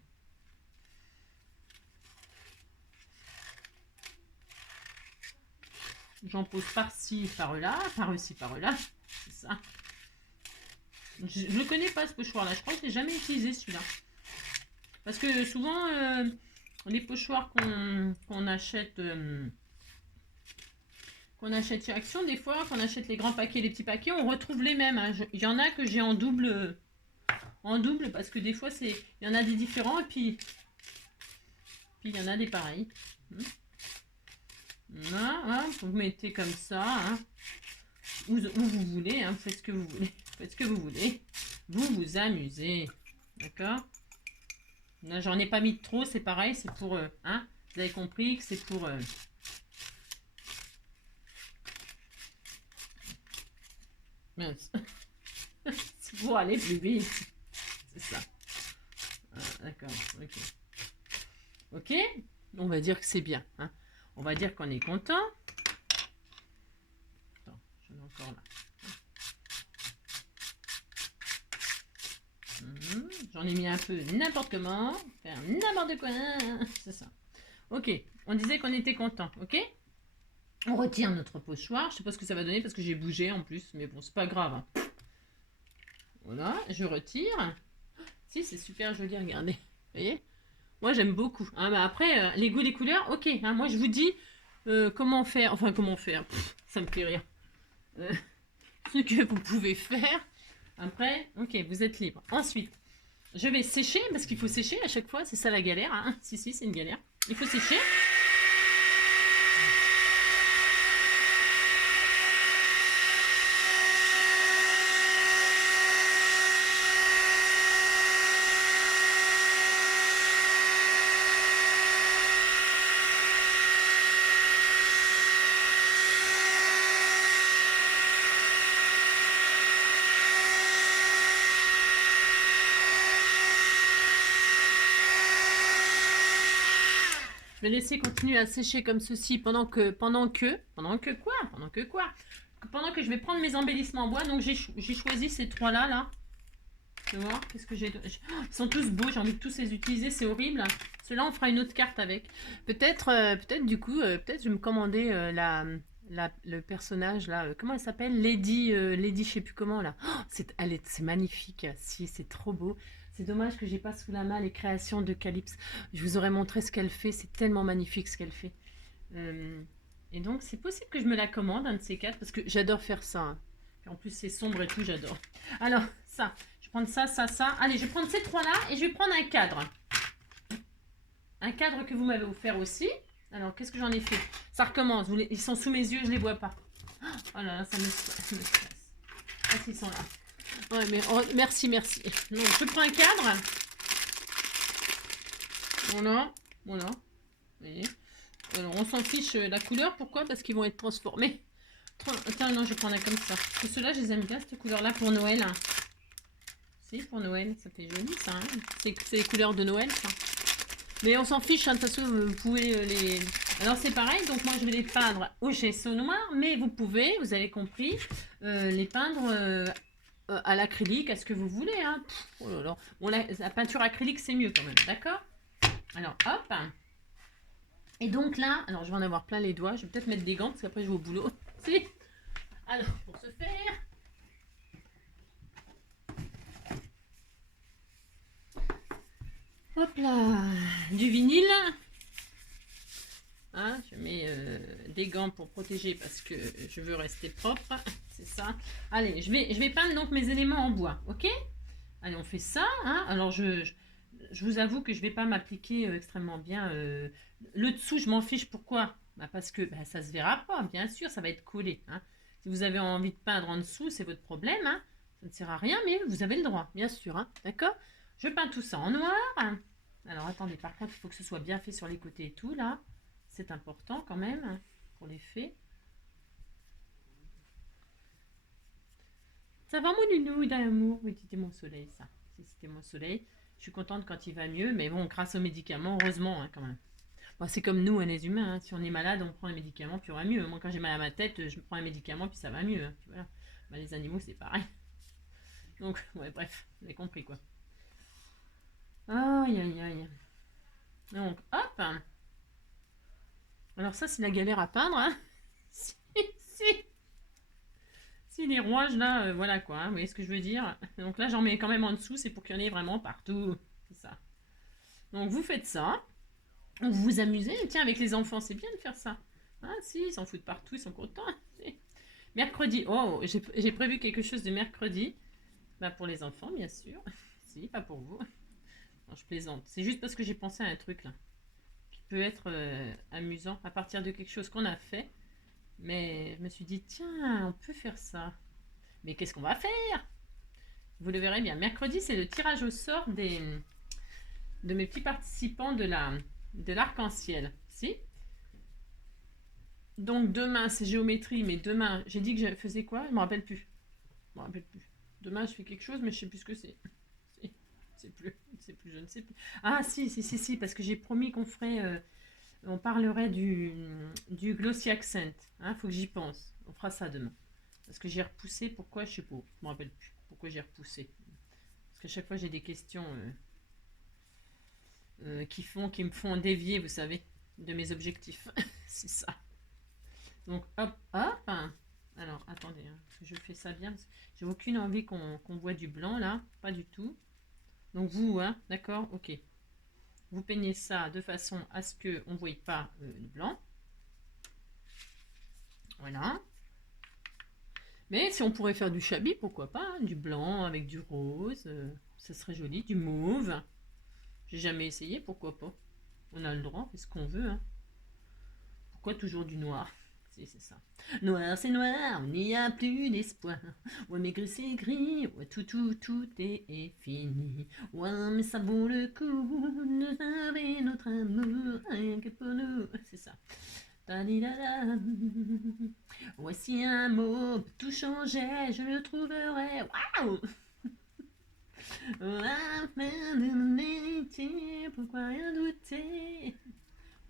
J'en pose par-ci, par-là, par-ci, par-là. C'est ça. Je ne le connais pas ce pochoir-là. Je crois que je n'ai jamais utilisé celui-là. Parce que souvent, les pochoirs qu'on achète chez Action, des fois, qu'on achète les grands paquets, les petits paquets, on retrouve les mêmes. Hein. Il y en a que j'ai en double parce que des fois, il y en a des différents et puis il y en a des pareils. Là, hein, vous mettez comme ça, hein, où vous voulez, hein, faites ce que vous voulez, faites ce que vous voulez, vous vous amusez, d'accord? Là, j'en ai pas mis trop, c'est pareil, c'est pour, hein, vous avez compris que c'est pour, mince, c'est pour aller plus vite, c'est ça, ah, d'accord, ok, ok, on va dire que c'est bien, hein, on va dire qu'on est content. Attends, j'en ai encore là. J'en ai mis un peu n'importe comment, faire n'importe quoi, c'est ça. Ok, on disait qu'on était content, ok? On retire notre pochoir, je sais pas ce que ça va donner parce que j'ai bougé en plus, mais bon, c'est pas grave. Hein. Voilà, je retire. Si, c'est super joli, regardez. Vous voyez? Moi, j'aime beaucoup. Hein, bah après, les goûts, les couleurs, ok. Hein, moi, je vous dis comment faire. Enfin, comment faire. Ça me fait rire. Ce que vous pouvez faire. Après, ok, vous êtes libre. Ensuite, je vais sécher, parce qu'il faut sécher à chaque fois. C'est ça la galère. Hein. Si, c'est une galère. Il faut sécher. Je vais laisser continuer à sécher comme ceci pendant que je vais prendre mes embellissements en bois. Donc j'ai choisi ces trois là. Tu vois, qu'est-ce que j'ai? Ils sont tous beaux, j'ai envie de tous les utiliser, c'est horrible. Ceux-là, on fera une autre carte avec. Peut-être du coup, peut-être je vais me commander le personnage là. Comment elle s'appelle? Lady, je sais plus comment là. Oh, c'est magnifique. Si, c'est trop beau. C'est dommage que j'ai pas sous la main les créations de Calypse. Je vous aurais montré ce qu'elle fait. C'est tellement magnifique ce qu'elle fait. Et donc, c'est possible que je me la commande, un de ces quatre, parce que j'adore faire ça. Hein. En plus, c'est sombre et tout, j'adore. Alors, ça, je vais prendre ça. Allez, je vais prendre ces trois-là et je vais prendre un cadre. Un cadre que vous m'avez offert aussi. Alors, qu'est-ce que j'en ai fait? Ça recommence. Ils sont sous mes yeux, je ne les vois pas. Oh là là, ça me stresse. Ah, ils sont là. Ouais, mais merci. Donc, je prends un cadre. Voilà. Vous voyez. Alors, on s'en fiche la couleur. Pourquoi? Parce qu'ils vont être transformés. Attends, non, je vais prendre un comme ça. Parce que ceux-là, je les aime bien, cette couleur-là, pour Noël. Si, pour Noël. Ça fait joli, ça. Hein, c'est les couleurs de Noël, ça. Mais on s'en fiche, hein, de toute façon, vous pouvez les... Alors, c'est pareil. Donc, moi, je vais les peindre au gesso noir. Mais vous pouvez, vous avez compris, les peindre à l'acrylique, à ce que vous voulez. Hein. Oh là là. Bon, la peinture acrylique, c'est mieux quand même. D'accord? Alors, hop. Et donc là, alors je vais en avoir plein les doigts. Je vais peut-être mettre des gants parce qu'après je vais au boulot. Si. Alors, pour ce faire, hop là, du vinyle. Hein, je mets des gants pour protéger parce que je veux rester propre. C'est ça. Allez, je vais peindre donc mes éléments en bois. Ok? Allez, on fait ça. Hein. Alors, je vous avoue que je ne vais pas m'appliquer extrêmement bien. Le dessous, je m'en fiche. Pourquoi? Parce que ça ne se verra pas, bien sûr, ça va être collé. Hein. Si vous avez envie de peindre en dessous, c'est votre problème. Hein. Ça ne sert à rien, mais vous avez le droit, bien sûr. Hein. D'accord? Je peins tout ça en noir. Alors, attendez, par contre, il faut que ce soit bien fait sur les côtés et tout, là. C'est important quand même, hein, pour l'effet. Ça va, mon nounou d'amour? Oui, c'était mon soleil, ça. Si, c'était mon soleil. Je suis contente quand il va mieux, mais bon, grâce aux médicaments, heureusement, hein, quand même. Bon, c'est comme nous, hein, les humains. Hein. Si on est malade, on prend un médicament, puis on va mieux. Moi, quand j'ai mal à ma tête, je prends un médicament, puis ça va mieux. Hein. Puis voilà. Bah, les animaux, c'est pareil. Donc, ouais, bref, vous avez compris quoi. Aïe, aïe, aïe. Donc, hop. Alors ça, c'est la galère à peindre. Hein. si, si, si les rouages, là, voilà quoi. Hein, vous voyez ce que je veux dire. Donc là, j'en mets quand même en dessous. C'est pour qu'il y en ait vraiment partout. C'est ça. Donc, vous faites ça. Vous vous amusez. Tiens, avec les enfants, c'est bien de faire ça. Ah si, ils s'en foutent partout. Ils sont contents. Mercredi. Oh, j'ai prévu quelque chose de mercredi. Bah, pour les enfants, bien sûr. Si, pas pour vous. Non, je plaisante. C'est juste parce que j'ai pensé à un truc là. Qui peut être amusant à partir de quelque chose qu'on a fait. Mais je me suis dit, tiens, on peut faire ça. Mais qu'est-ce qu'on va faire? Vous le verrez bien. Mercredi, c'est le tirage au sort de mes petits participants de l'arc-en-ciel. Si? Donc demain, c'est géométrie, mais demain, j'ai dit que je faisais quoi? Je me rappelle plus. Je me rappelle plus. Demain, je fais quelque chose, mais je sais plus ce que c'est. C'est plus, je ne sais plus. Ah si, parce que j'ai promis qu'on ferait, on parlerait du glossy accent. Hein, faut que j'y pense. On fera ça demain. Parce que j'ai repoussé, pourquoi, je sais pas. Je me rappelle plus pourquoi j'ai repoussé. Parce qu'à chaque fois, j'ai des questions qui me font dévier, vous savez, de mes objectifs. C'est ça. Donc, hop, hop. Alors, attendez, hein, je fais ça bien. J'ai aucune envie qu'on voit du blanc, là. Pas du tout. Donc, vous, hein, d'accord, ok. Vous peignez ça de façon à ce qu'on ne voie pas le blanc. Voilà. Mais si on pourrait faire du chablis, pourquoi pas, hein, du blanc avec du rose, ça serait joli, du mauve. J'ai jamais essayé, pourquoi pas. On a le droit, c'est ce qu'on veut. Hein. Pourquoi toujours du noir? Si, c'est ça. Noir, c'est noir, il n'y a plus d'espoir. Ouais, mais gris, c'est gris, ouais, tout est fini. Ouais, mais ça vaut le coup de sauver notre amour, rien que pour nous. C'est ça. Voici un mot, tout changer, je le trouverai. Waouh! Pourquoi rien douter?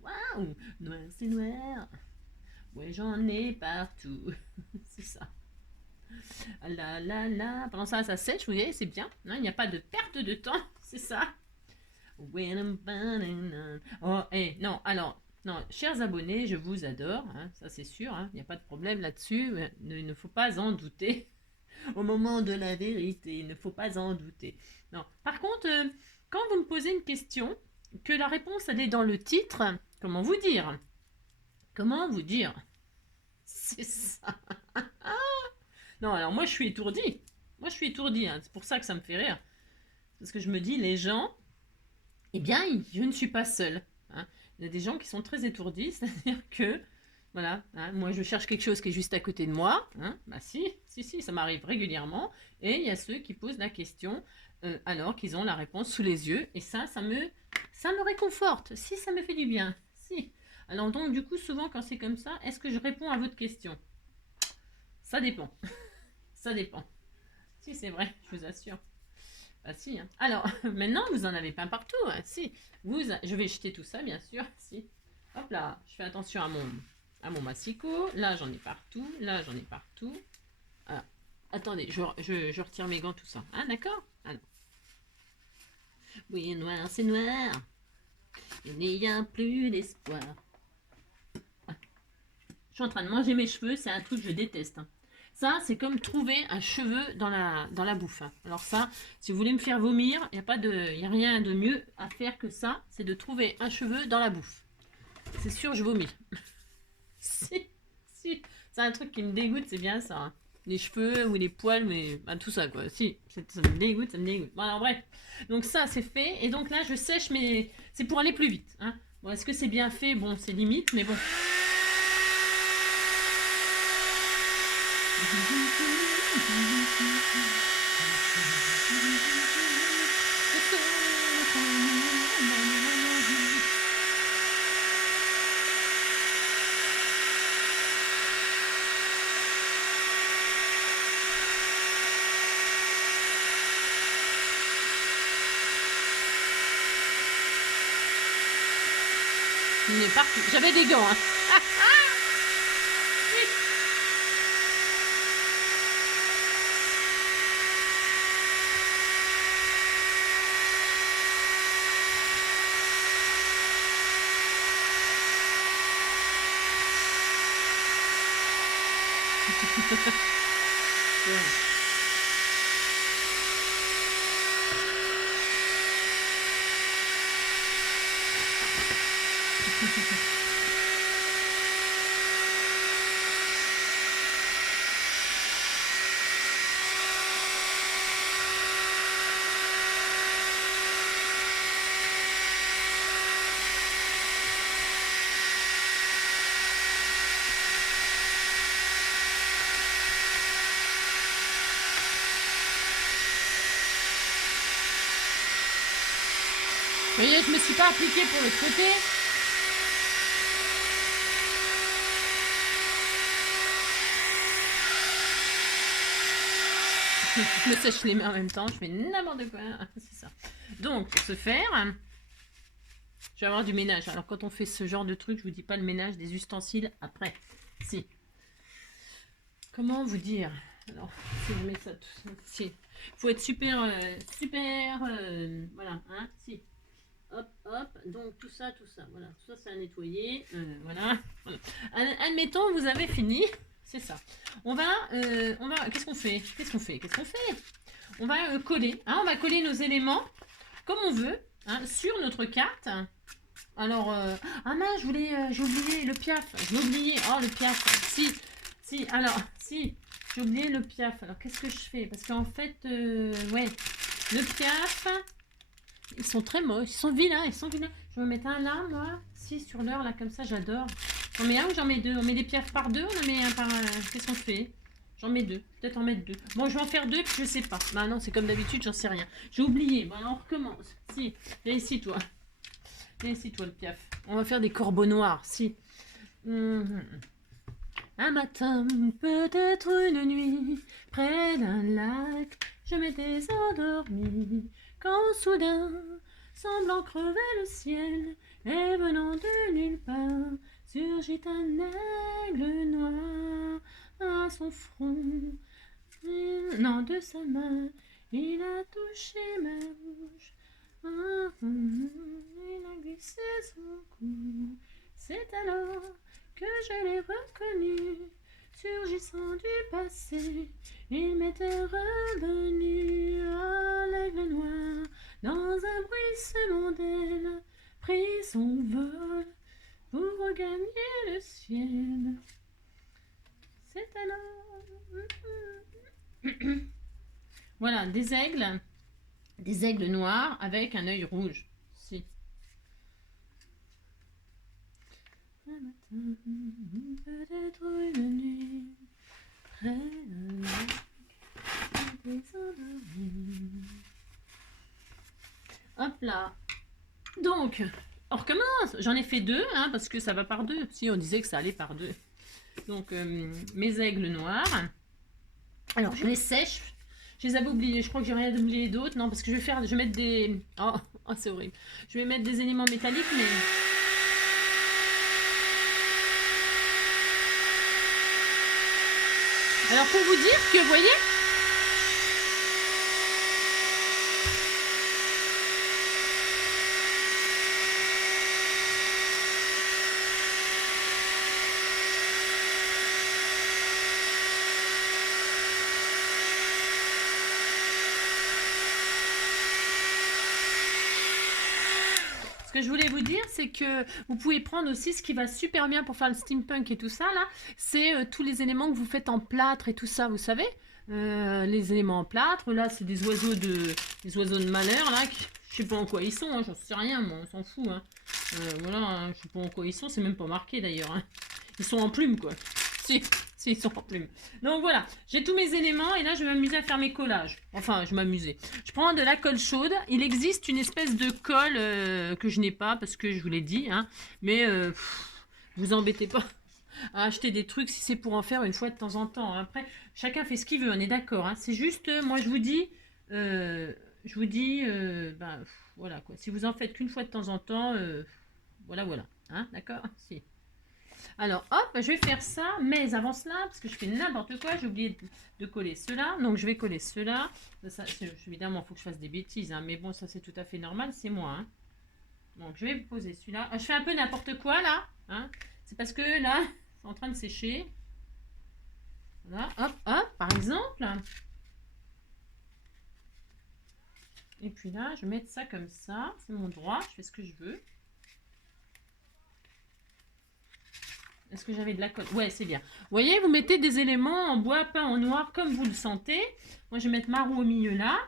Waouh! Noir, c'est noir. Ouais, j'en ai partout. C'est ça. Ah là là là. Pendant ça, ça sèche, vous voyez, c'est bien. Non, il n'y a pas de perte de temps. C'est ça. Oh, non, alors, non, chers abonnés, je vous adore. Hein, ça, c'est sûr. Il n'y a pas de problème là-dessus. Il ne faut pas en douter. Au moment de la vérité, il ne faut pas en douter. Non. Par contre, quand vous me posez une question, que la réponse, elle est dans le titre, comment vous dire? Comment vous dire? C'est ça. Non, alors moi je suis étourdie. Moi je suis étourdie, hein. C'est pour ça que ça me fait rire. Parce que je me dis, les gens, eh bien, je ne suis pas seule. Hein. Il y a des gens qui sont très étourdis, c'est-à-dire que, voilà, hein, moi je cherche quelque chose qui est juste à côté de moi. Hein. Bah si, ça m'arrive régulièrement. Et il y a ceux qui posent la question alors qu'ils ont la réponse sous les yeux. Et ça me réconforte. Si, ça me fait du bien. Si. Alors donc, du coup, souvent quand c'est comme ça, est-ce que je réponds à votre question? Ça dépend. Ça dépend. Si, c'est vrai, je vous assure. Ah si. Hein. Alors, maintenant, vous en avez pas partout. Hein. Si. Je vais jeter tout ça, bien sûr. Si. Hop là, je fais attention à mon massicot. Là, j'en ai partout. Là, j'en ai partout. Alors, attendez, je retire mes gants, tout ça. Hein, d'accord? Alors. Oui, noir, c'est noir. Il n'y a plus d'espoir. Je suis en train de manger mes cheveux, c'est un truc que je déteste. Hein. Ça, c'est comme trouver un cheveu dans la bouffe. Hein. Alors ça, si vous voulez me faire vomir, il n'y a rien de mieux à faire que ça, c'est de trouver un cheveu dans la bouffe. C'est sûr, je vomis. si, c'est un truc qui me dégoûte, c'est bien ça. Hein. Les cheveux ou les poils, mais bah, tout ça quoi. Si, ça me dégoûte, Bon, alors bref. Donc ça, c'est fait. Et donc là, je sèche, mais c'est pour aller plus vite. Hein. Bon, est-ce que c'est bien fait? Bon, c'est limite, mais bon. Il est parti. J'avais des gants. Hein. Ouais. Vous voyez, je me suis pas appliquée pour l'autre côté. Je me sèche les mains en même temps, je fais n'importe quoi. C'est ça. Donc, pour ce faire, je vais avoir du ménage. Alors, quand on fait ce genre de truc, je vous dis pas le ménage des ustensiles après. Si. Comment vous dire? Alors, si je mets ça tout ça, si. Faut être super, voilà, hein, si. Hop, hop, donc tout ça, voilà, tout ça c'est à nettoyer, voilà. Admettons, vous avez fini, c'est ça. On va, qu'est-ce qu'on fait? On va coller, hein, on va coller nos éléments comme on veut, hein, sur notre carte. Alors, ah mince, j'ai oublié le piaf, je l'ai oublié, oh le piaf, si, alors, si, j'ai oublié le piaf, alors qu'est-ce que je fais? Parce qu'en fait, ouais, le piaf... Ils sont très moches, ils sont vilains. Je vais en mettre un là, moi. Si, sur l'heure, là, comme ça, j'adore. J'en mets un ou j'en mets deux? On met des piafs par deux, on en met un par un. Qu'est-ce qu'on fait? J'en mets deux. Peut-être en mettre deux. Bon, je vais en faire deux, puis je sais pas. Bah non, c'est comme d'habitude, j'en sais rien. J'ai oublié. Bon, alors on recommence. Si, viens ici, toi. Viens ici, toi, le piaf. On va faire des corbeaux noirs, si. Un matin, peut-être une nuit, près d'un lac, je m'étais endormie. Quand soudain, semblant crever le ciel, et venant de nulle part, surgit un aigle noir à son front. Non, de sa main, il a touché ma bouche. Il a glissé son cou. C'est alors que je l'ai reconnu, surgissant du passé. Il m'était revenu à l'aigle noir, dans un bruissement d'aile, pris son vol pour regagner le ciel. C'est alors... Voilà, des aigles noirs avec un œil rouge. Si. Un matin, peut-être une nuit, près d'un lac, hop là. Donc, on recommence. J'en ai fait deux, hein, parce que ça va par deux. Si, on disait que ça allait par deux. Donc, mes aigles noirs. Alors, je les sèche. Je les avais oubliés. Je crois que j'ai rien oublié d'autres. Non, parce que je vais mettre des... Oh, c'est horrible. Je vais mettre des éléments métalliques, mais... Alors, pour vous dire que, vous voyez... Ce que je voulais vous dire, c'est que vous pouvez prendre aussi ce qui va super bien pour faire le steampunk et tout ça, là. C'est tous les éléments que vous faites en plâtre et tout ça, vous savez. Les éléments en plâtre, là, c'est des oiseaux de malheur, là. Je sais pas en quoi ils sont, hein, j'en sais rien, moi, on s'en fout. Hein. Voilà, hein, je sais pas en quoi ils sont, c'est même pas marqué d'ailleurs. Hein. Ils sont en plume, quoi. Si, ils sont en plume. Donc voilà, j'ai tous mes éléments et là je vais m'amuser à faire mes collages. Enfin, je m'amusais. Je prends de la colle chaude. Il existe une espèce de colle que je n'ai pas parce que je vous l'ai dit. Hein, mais vous embêtez pas à acheter des trucs si c'est pour en faire une fois de temps en temps. Après, chacun fait ce qu'il veut, on est d'accord. Hein. C'est juste, moi je vous dis, voilà quoi. Si vous en faites qu'une fois de temps en temps, voilà. Hein, d'accord? Si. Alors, hop, je vais faire ça, mais avant cela, parce que je fais n'importe quoi, j'ai oublié de coller cela. Donc, je vais coller cela. Ça, évidemment, il faut que je fasse des bêtises, hein, mais bon, ça, c'est tout à fait normal, c'est moi. Hein. Donc, je vais poser celui-là. Je fais un peu n'importe quoi, là. Hein. C'est parce que, là, c'est en train de sécher. Voilà, hop, hop, par exemple. Et puis là, je vais mettre ça comme ça. C'est mon droit, je fais ce que je veux. Est-ce que j'avais de la colle? Ouais, c'est bien. Vous voyez, vous mettez des éléments en bois peint en noir comme vous le sentez. Moi, je vais mettre ma roue au milieu là.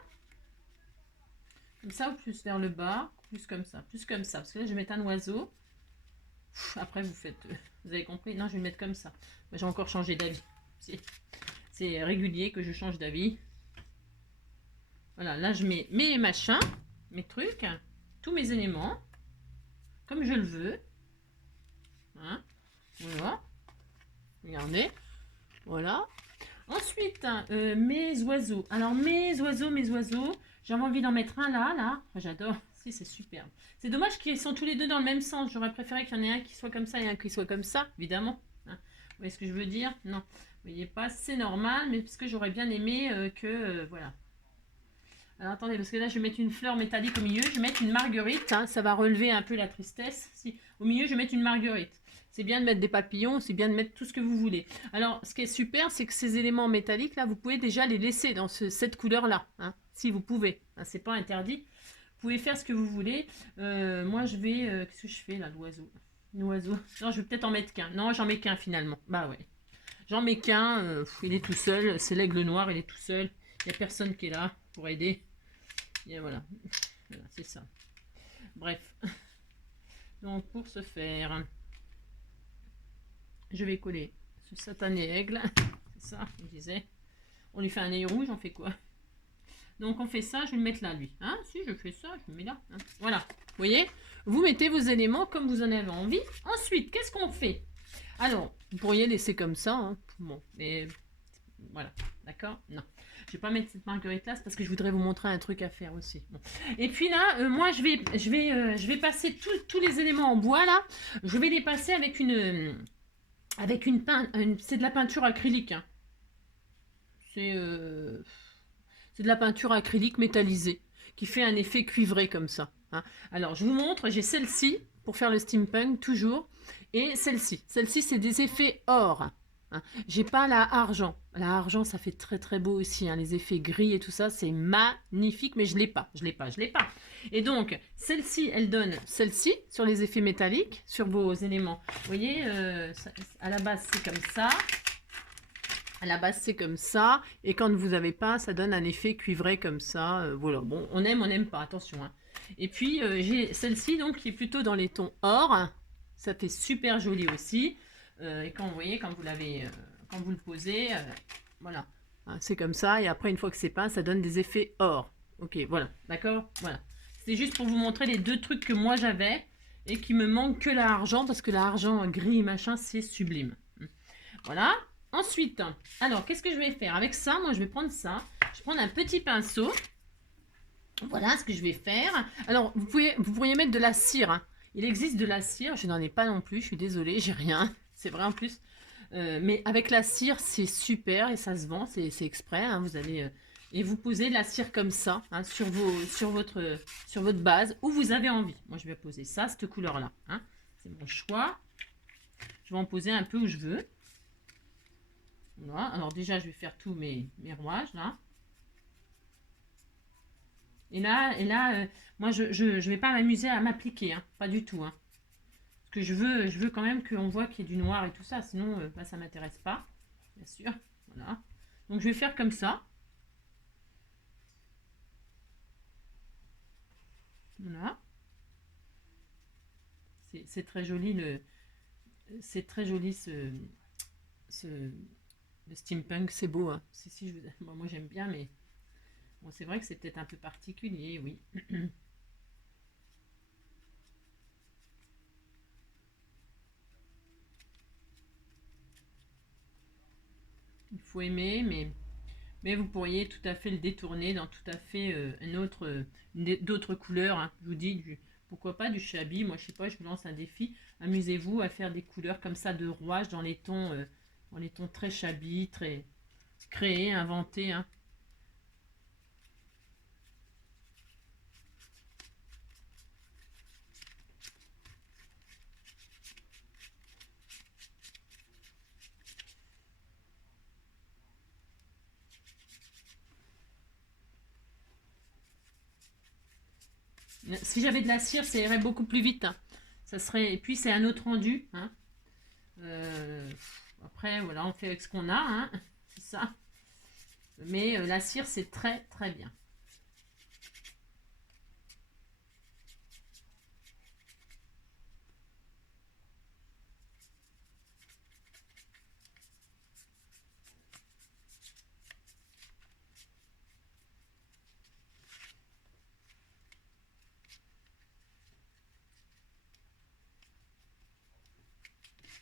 Comme ça ou plus vers le bas. Plus comme ça. Plus comme ça. Parce que là, je vais mettre un oiseau. Après, vous faites... Vous avez compris? Non, je vais le mettre comme ça. J'ai encore changé d'avis. C'est régulier que je change d'avis. Voilà, là, je mets mes machins, mes trucs, tous mes éléments, comme je le veux. Hein? Voilà. Regardez. Voilà. Ensuite, mes oiseaux. Alors, mes oiseaux, j'avais envie d'en mettre un là, là. J'adore. Si, c'est superbe. C'est dommage qu'ils sont tous les deux dans le même sens. J'aurais préféré qu'il y en ait un qui soit comme ça et un qui soit comme ça, évidemment. Hein. Vous voyez ce que je veux dire? Non. Vous voyez pas, c'est normal, mais parce que j'aurais bien aimé voilà. Alors, attendez, parce que là, je vais mettre une fleur métallique au milieu. Je vais mettre une marguerite. Hein, ça va relever un peu la tristesse. Si, au milieu, je vais mettre une marguerite. C'est bien de mettre des papillons, c'est bien de mettre tout ce que vous voulez. Alors, ce qui est super, c'est que ces éléments métalliques, là, vous pouvez déjà les laisser dans cette couleur-là. Hein, si vous pouvez. Hein, c'est pas interdit. Vous pouvez faire ce que vous voulez. Moi, je vais... qu'est-ce que je fais, là, l'oiseau? L'oiseau. Non, je vais peut-être en mettre qu'un. Non, j'en mets qu'un, finalement. Bah ouais. J'en mets qu'un. Il est tout seul. C'est l'aigle noir, il est tout seul. Il n'y a personne qui est là pour aider. Et voilà, voilà c'est ça. Bref, donc pour ce faire, je vais coller ce satané aigle. C'est ça, on disait. On lui fait un œil rouge, on fait quoi? Donc on fait ça, je vais le mettre là, lui. Hein, si je fais ça, je le mets là. Hein. Voilà, vous voyez? Vous mettez vos éléments comme vous en avez envie. Ensuite, qu'est-ce qu'on fait? Alors, vous pourriez laisser comme ça. Hein. Bon, mais voilà, d'accord? Non. Je vais pas mettre cette marguerite là, c'est parce que je voudrais vous montrer un truc à faire aussi. Bon. Et puis là, moi je vais passer tous les éléments en bois là. Je vais les passer avec une peinture, c'est de la peinture acrylique. Hein. C'est de la peinture acrylique métallisée qui fait un effet cuivré comme ça. Hein. Alors je vous montre, j'ai celle-ci pour faire le steampunk toujours et celle-ci. Celle-ci c'est des effets or. Hein. J'ai pas la argent. La argent, ça fait très très beau aussi. Hein. Les effets gris et tout ça, c'est magnifique, mais je l'ai pas. Je l'ai pas. Et donc, celle-ci, elle donne celle-ci sur les effets métalliques, sur vos éléments. Vous voyez, à la base, c'est comme ça. À la base, c'est comme ça. Et quand vous n'avez pas, ça donne un effet cuivré comme ça. Voilà. Bon, on n'aime pas. Attention. Hein. Et puis, j'ai celle-ci, donc, qui est plutôt dans les tons or. Ça fait super joli aussi. Et quand vous voyez, quand vous le posez, voilà, hein, c'est comme ça. Et après, une fois que c'est peint, ça donne des effets or. Ok, voilà, d'accord, voilà. C'est juste pour vous montrer les deux trucs que moi j'avais et qui me manque que l'argent parce que l'argent gris machin, c'est sublime. Voilà. Ensuite, alors qu'est-ce que je vais faire avec ça? Moi, je vais prendre ça. Je vais prendre un petit pinceau. Voilà ce que je vais faire. Alors, vous pourriez mettre de la cire. Hein. Il existe de la cire. Je n'en ai pas non plus. Je suis désolée, j'ai rien. C'est vrai en plus. Mais avec la cire, c'est super et ça se vend. C'est exprès. Hein, vous allez et vous posez la cire comme ça hein, sur votre base où vous avez envie. Moi, je vais poser ça, cette couleur-là. Hein. C'est mon choix. Je vais en poser un peu où je veux. Voilà. Alors déjà, je vais faire tous mes rouages là. Et là, moi, je vais pas m'amuser à m'appliquer, hein, pas du tout. Hein. Parce que je veux quand même qu'on voit qu'il y ait du noir et tout ça, sinon, bah, ça m'intéresse pas, bien sûr. Voilà. Donc, je vais faire comme ça. Voilà. C'est très joli c'est très joli le steampunk, c'est beau. Hein. Moi, j'aime bien, mais bon, c'est vrai que c'est peut-être un peu particulier, oui. Il faut aimer, mais vous pourriez tout à fait le détourner dans tout à fait d'autres couleurs. Hein. Je vous dis, pourquoi pas du Chabi. Moi, je sais pas, je vous lance un défi. Amusez-vous à faire des couleurs comme ça de rouage dans les tons très Chabi, très créés, inventés. Hein. Si j'avais de la cire, ça irait beaucoup plus vite. Hein. Ça serait... Et puis, c'est un autre rendu. Hein. Après, voilà, on fait avec ce qu'on a. Hein. C'est ça. Mais la cire, c'est très, très bien.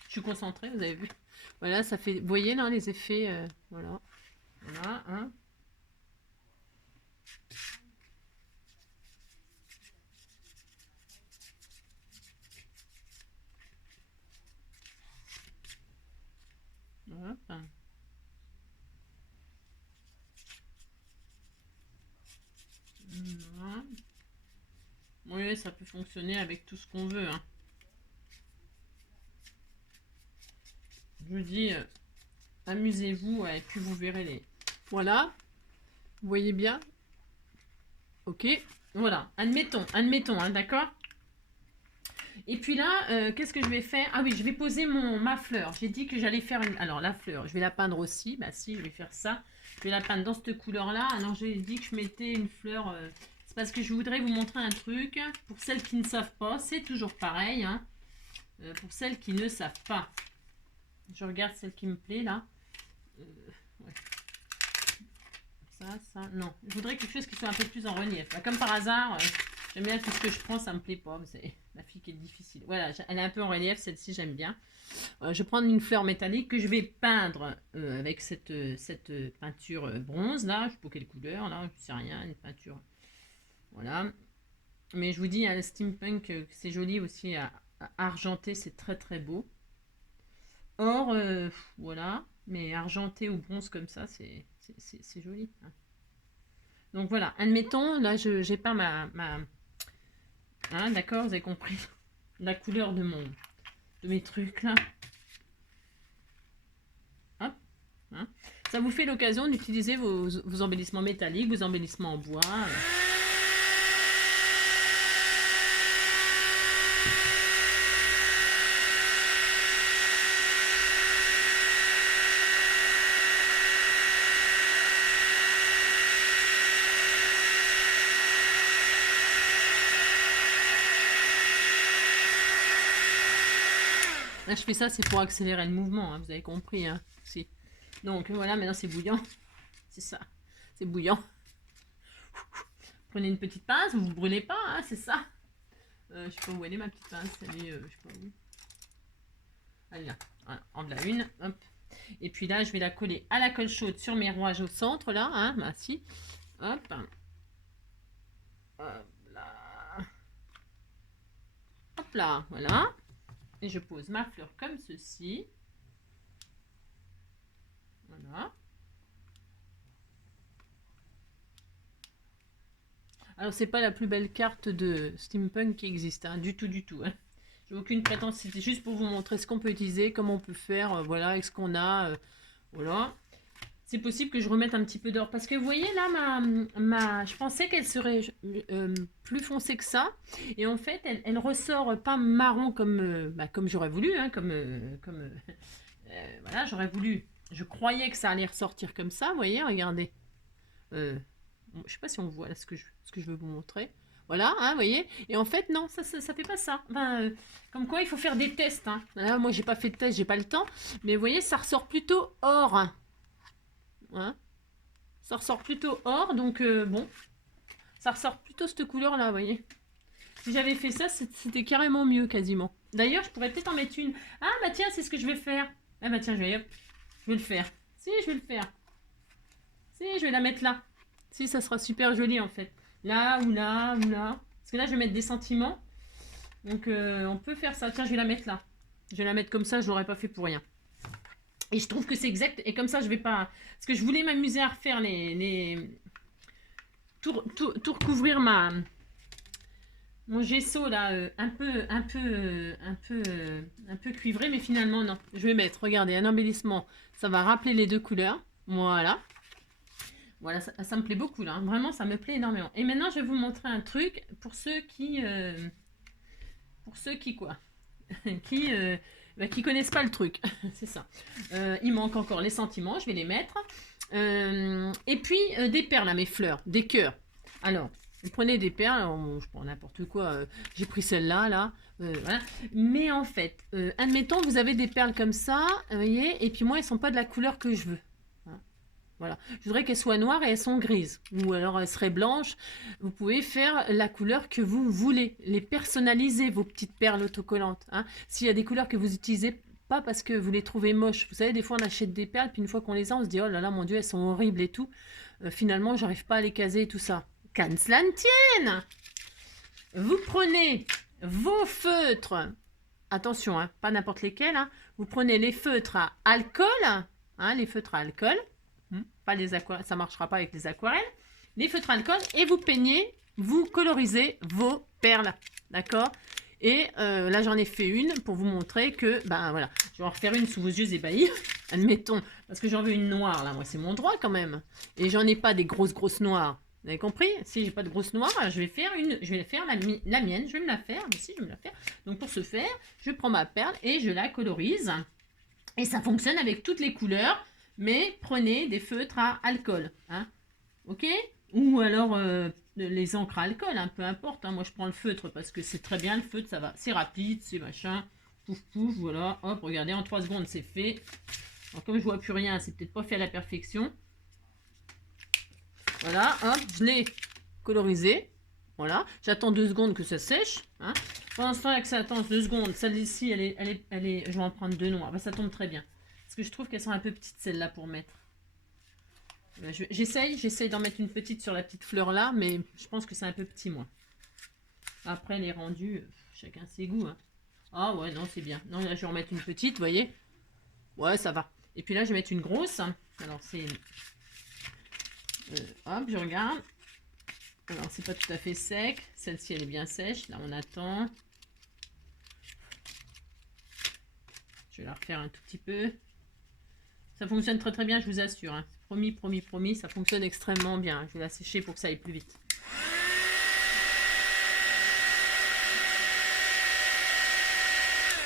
Je suis concentrée, vous avez vu. Voilà, ça fait... Vous voyez, là, les effets... voilà. Voilà, hein. Voilà. Voilà. Oui, ça peut fonctionner avec tout ce qu'on veut. Hein. Je vous dis, amusez-vous et puis vous verrez les... Voilà. Vous voyez bien. Ok. Voilà. Admettons, hein, d'accord. Et puis là, qu'est-ce que je vais faire? Ah oui, je vais poser ma fleur. J'ai dit que j'allais faire une... Alors, la fleur, je vais la peindre aussi. Bah si, je vais faire ça. Je vais la peindre dans cette couleur-là. Alors, j'ai dit que je mettais une fleur... C'est parce que je voudrais vous montrer un truc. Pour celles qui ne savent pas, c'est toujours pareil. Hein. Pour celles qui ne savent pas. Je regarde celle qui me plaît, là. Ouais. Ça, non. Je voudrais quelque chose qui soit un peu plus en relief. Là, comme par hasard... J'aime bien tout ce que je prends, ça me plaît pas. C'est la fille qui est difficile. Voilà, elle est un peu en relief, celle-ci, j'aime bien. Je vais prendre une fleur métallique que je vais peindre avec cette peinture bronze, là. Je sais pas quelle couleur, là, je sais rien, une peinture. Voilà. Mais je vous dis, hein, le steampunk, c'est joli aussi à argenté, c'est très très beau. Or, voilà. Mais argenté ou bronze comme ça, c'est joli. Hein. Donc voilà, admettons, là, j'ai peint ma Hein, d'accord, vous avez compris la couleur de mes trucs là. Hop, hein. Ça vous fait l'occasion d'utiliser vos embellissements métalliques, vos embellissements en bois. Là, je fais ça, c'est pour accélérer le mouvement, hein, vous avez compris. Hein, si. Donc voilà, maintenant c'est bouillant. C'est ça, c'est bouillant. Prenez une petite pince, vous ne brûlez pas, hein, c'est ça. Je sais pas où elle est ma petite pince, elle est, je sais pas où. Allez là, voilà, en voilà une, hop. Et puis là, je vais la coller à la colle chaude sur mes rouages au centre, là, hein, bah, si. Hop. Hop là. Hop là, voilà. Et je pose ma fleur comme ceci. Voilà. Alors, c'est pas la plus belle carte de steampunk qui existe, hein, du tout, du tout. Hein. J'ai aucune prétention, c'était juste pour vous montrer ce qu'on peut utiliser, comment on peut faire, voilà, avec ce qu'on a. Voilà. C'est possible que je remette un petit peu d'or. Parce que vous voyez là, je pensais qu'elle serait plus foncée que ça. Et en fait, elle ressort pas marron comme, comme j'aurais voulu. Hein, voilà, j'aurais voulu. Je croyais que ça allait ressortir comme ça. Vous voyez, regardez. Je sais pas si on voit là ce que je veux vous montrer. Voilà, hein, vous voyez. Et en fait, non, ça fait pas ça. Enfin, comme quoi, il faut faire des tests. Hein. Là, moi, j'ai pas fait de test, j'ai pas le temps. Mais vous voyez, ça ressort plutôt or. Hein. Ça ressort plutôt or, donc bon. Ça ressort plutôt cette couleur-là, vous voyez. Si j'avais fait ça, c'était carrément mieux, quasiment. D'ailleurs, je pourrais peut-être en mettre une. Ah, bah tiens, c'est ce que je vais faire. Ah, bah tiens, je vais le faire. Si, je vais le faire. Si, je vais la mettre là. Si, ça sera super joli, en fait. Là, ou là, ou là. Parce que là, je vais mettre des sentiments. Donc, on peut faire ça. Tiens, je vais la mettre là. Je vais la mettre comme ça, je l'aurais pas fait pour rien. Et je trouve que c'est exact. Et comme ça, je vais pas... Parce que je voulais m'amuser à refaire tout recouvrir mon gesso là, un peu cuivré, mais finalement non. Je vais mettre, regardez, un embellissement. Ça va rappeler les deux couleurs. Voilà. Voilà, ça me plaît beaucoup là. Vraiment, ça me plaît énormément. Et maintenant, je vais vous montrer un truc pour ceux qui... quoi qui connaissent pas le truc. C'est ça. Il manque encore les sentiments, je vais les mettre. Et puis des perles à mes fleurs, des cœurs. Alors, vous prenez des perles, je prends n'importe quoi, j'ai pris celle-là, là, voilà. Mais en fait, admettons, vous avez des perles comme ça, vous voyez, et puis moi, elles sont pas de la couleur que je veux. Voilà. Je voudrais qu'elles soient noires et elles sont grises. Ou alors elles seraient blanches. Vous pouvez faire la couleur que vous voulez. Les personnaliser, vos petites perles autocollantes. Hein. S'il y a des couleurs que vous n'utilisez pas parce que vous les trouvez moches. Vous savez, des fois on achète des perles, puis une fois qu'on les a, on se dit, oh là là, mon Dieu, elles sont horribles et tout. Finalement, j'arrive pas à les caser et tout ça. Qu'à cela ne tienne. Vous prenez vos feutres. Attention, hein, pas n'importe lesquels. Hein. Vous prenez les feutres à alcool. Hein, les feutres à alcool. Pas les aquarelles, ça marchera pas avec les aquarelles. Les feutres alcool et vous peignez, vous colorisez vos perles, d'accord. Et là j'en ai fait une pour vous montrer que, ben voilà, je vais en refaire une sous vos yeux ébahis, admettons, parce que j'en veux une noire là, moi c'est mon droit quand même. Et j'en ai pas des grosses noires, vous avez compris? Si j'ai pas de grosses noires, je vais faire la mienne, je vais me la faire, aussi je vais me la faire. Donc pour ce faire, je prends ma perle et je la colorise. Et ça fonctionne avec toutes les couleurs. Mais prenez des feutres à alcool, hein, ok? Ou alors les encres à alcool, hein, peu importe. Hein. Moi, je prends le feutre parce que c'est très bien le feutre, ça va. C'est rapide, c'est machin. Pouf, pouf, voilà. Hop, regardez, en 3 secondes, c'est fait. Alors, comme je vois plus rien, c'est peut-être pas fait à la perfection. Voilà, hop, je l'ai colorisé. Voilà, j'attends 2 secondes que ça sèche. Hein. Pendant ce temps que ça attend 2 secondes, celle-ci, elle est, je vais en prendre 2 noirs. Ben, ça tombe très bien. Parce que je trouve qu'elles sont un peu petites, celles-là, pour mettre. J'essaye d'en mettre une petite sur la petite fleur là, mais je pense que c'est un peu petit, moi. Après, les rendus, chacun ses goûts. Hein. Ah ouais, non, c'est bien. Non, là, je vais en mettre une petite, vous voyez. Ouais, ça va. Et puis là, je vais mettre une grosse. Alors, c'est... hop, je regarde. Alors, c'est pas tout à fait sec. Celle-ci, elle est bien sèche. Là, on attend. Je vais la refaire un tout petit peu. Ça fonctionne très très bien, je vous assure. Hein. Promis, promis, promis, ça fonctionne extrêmement bien. Je vais la sécher pour que ça aille plus vite.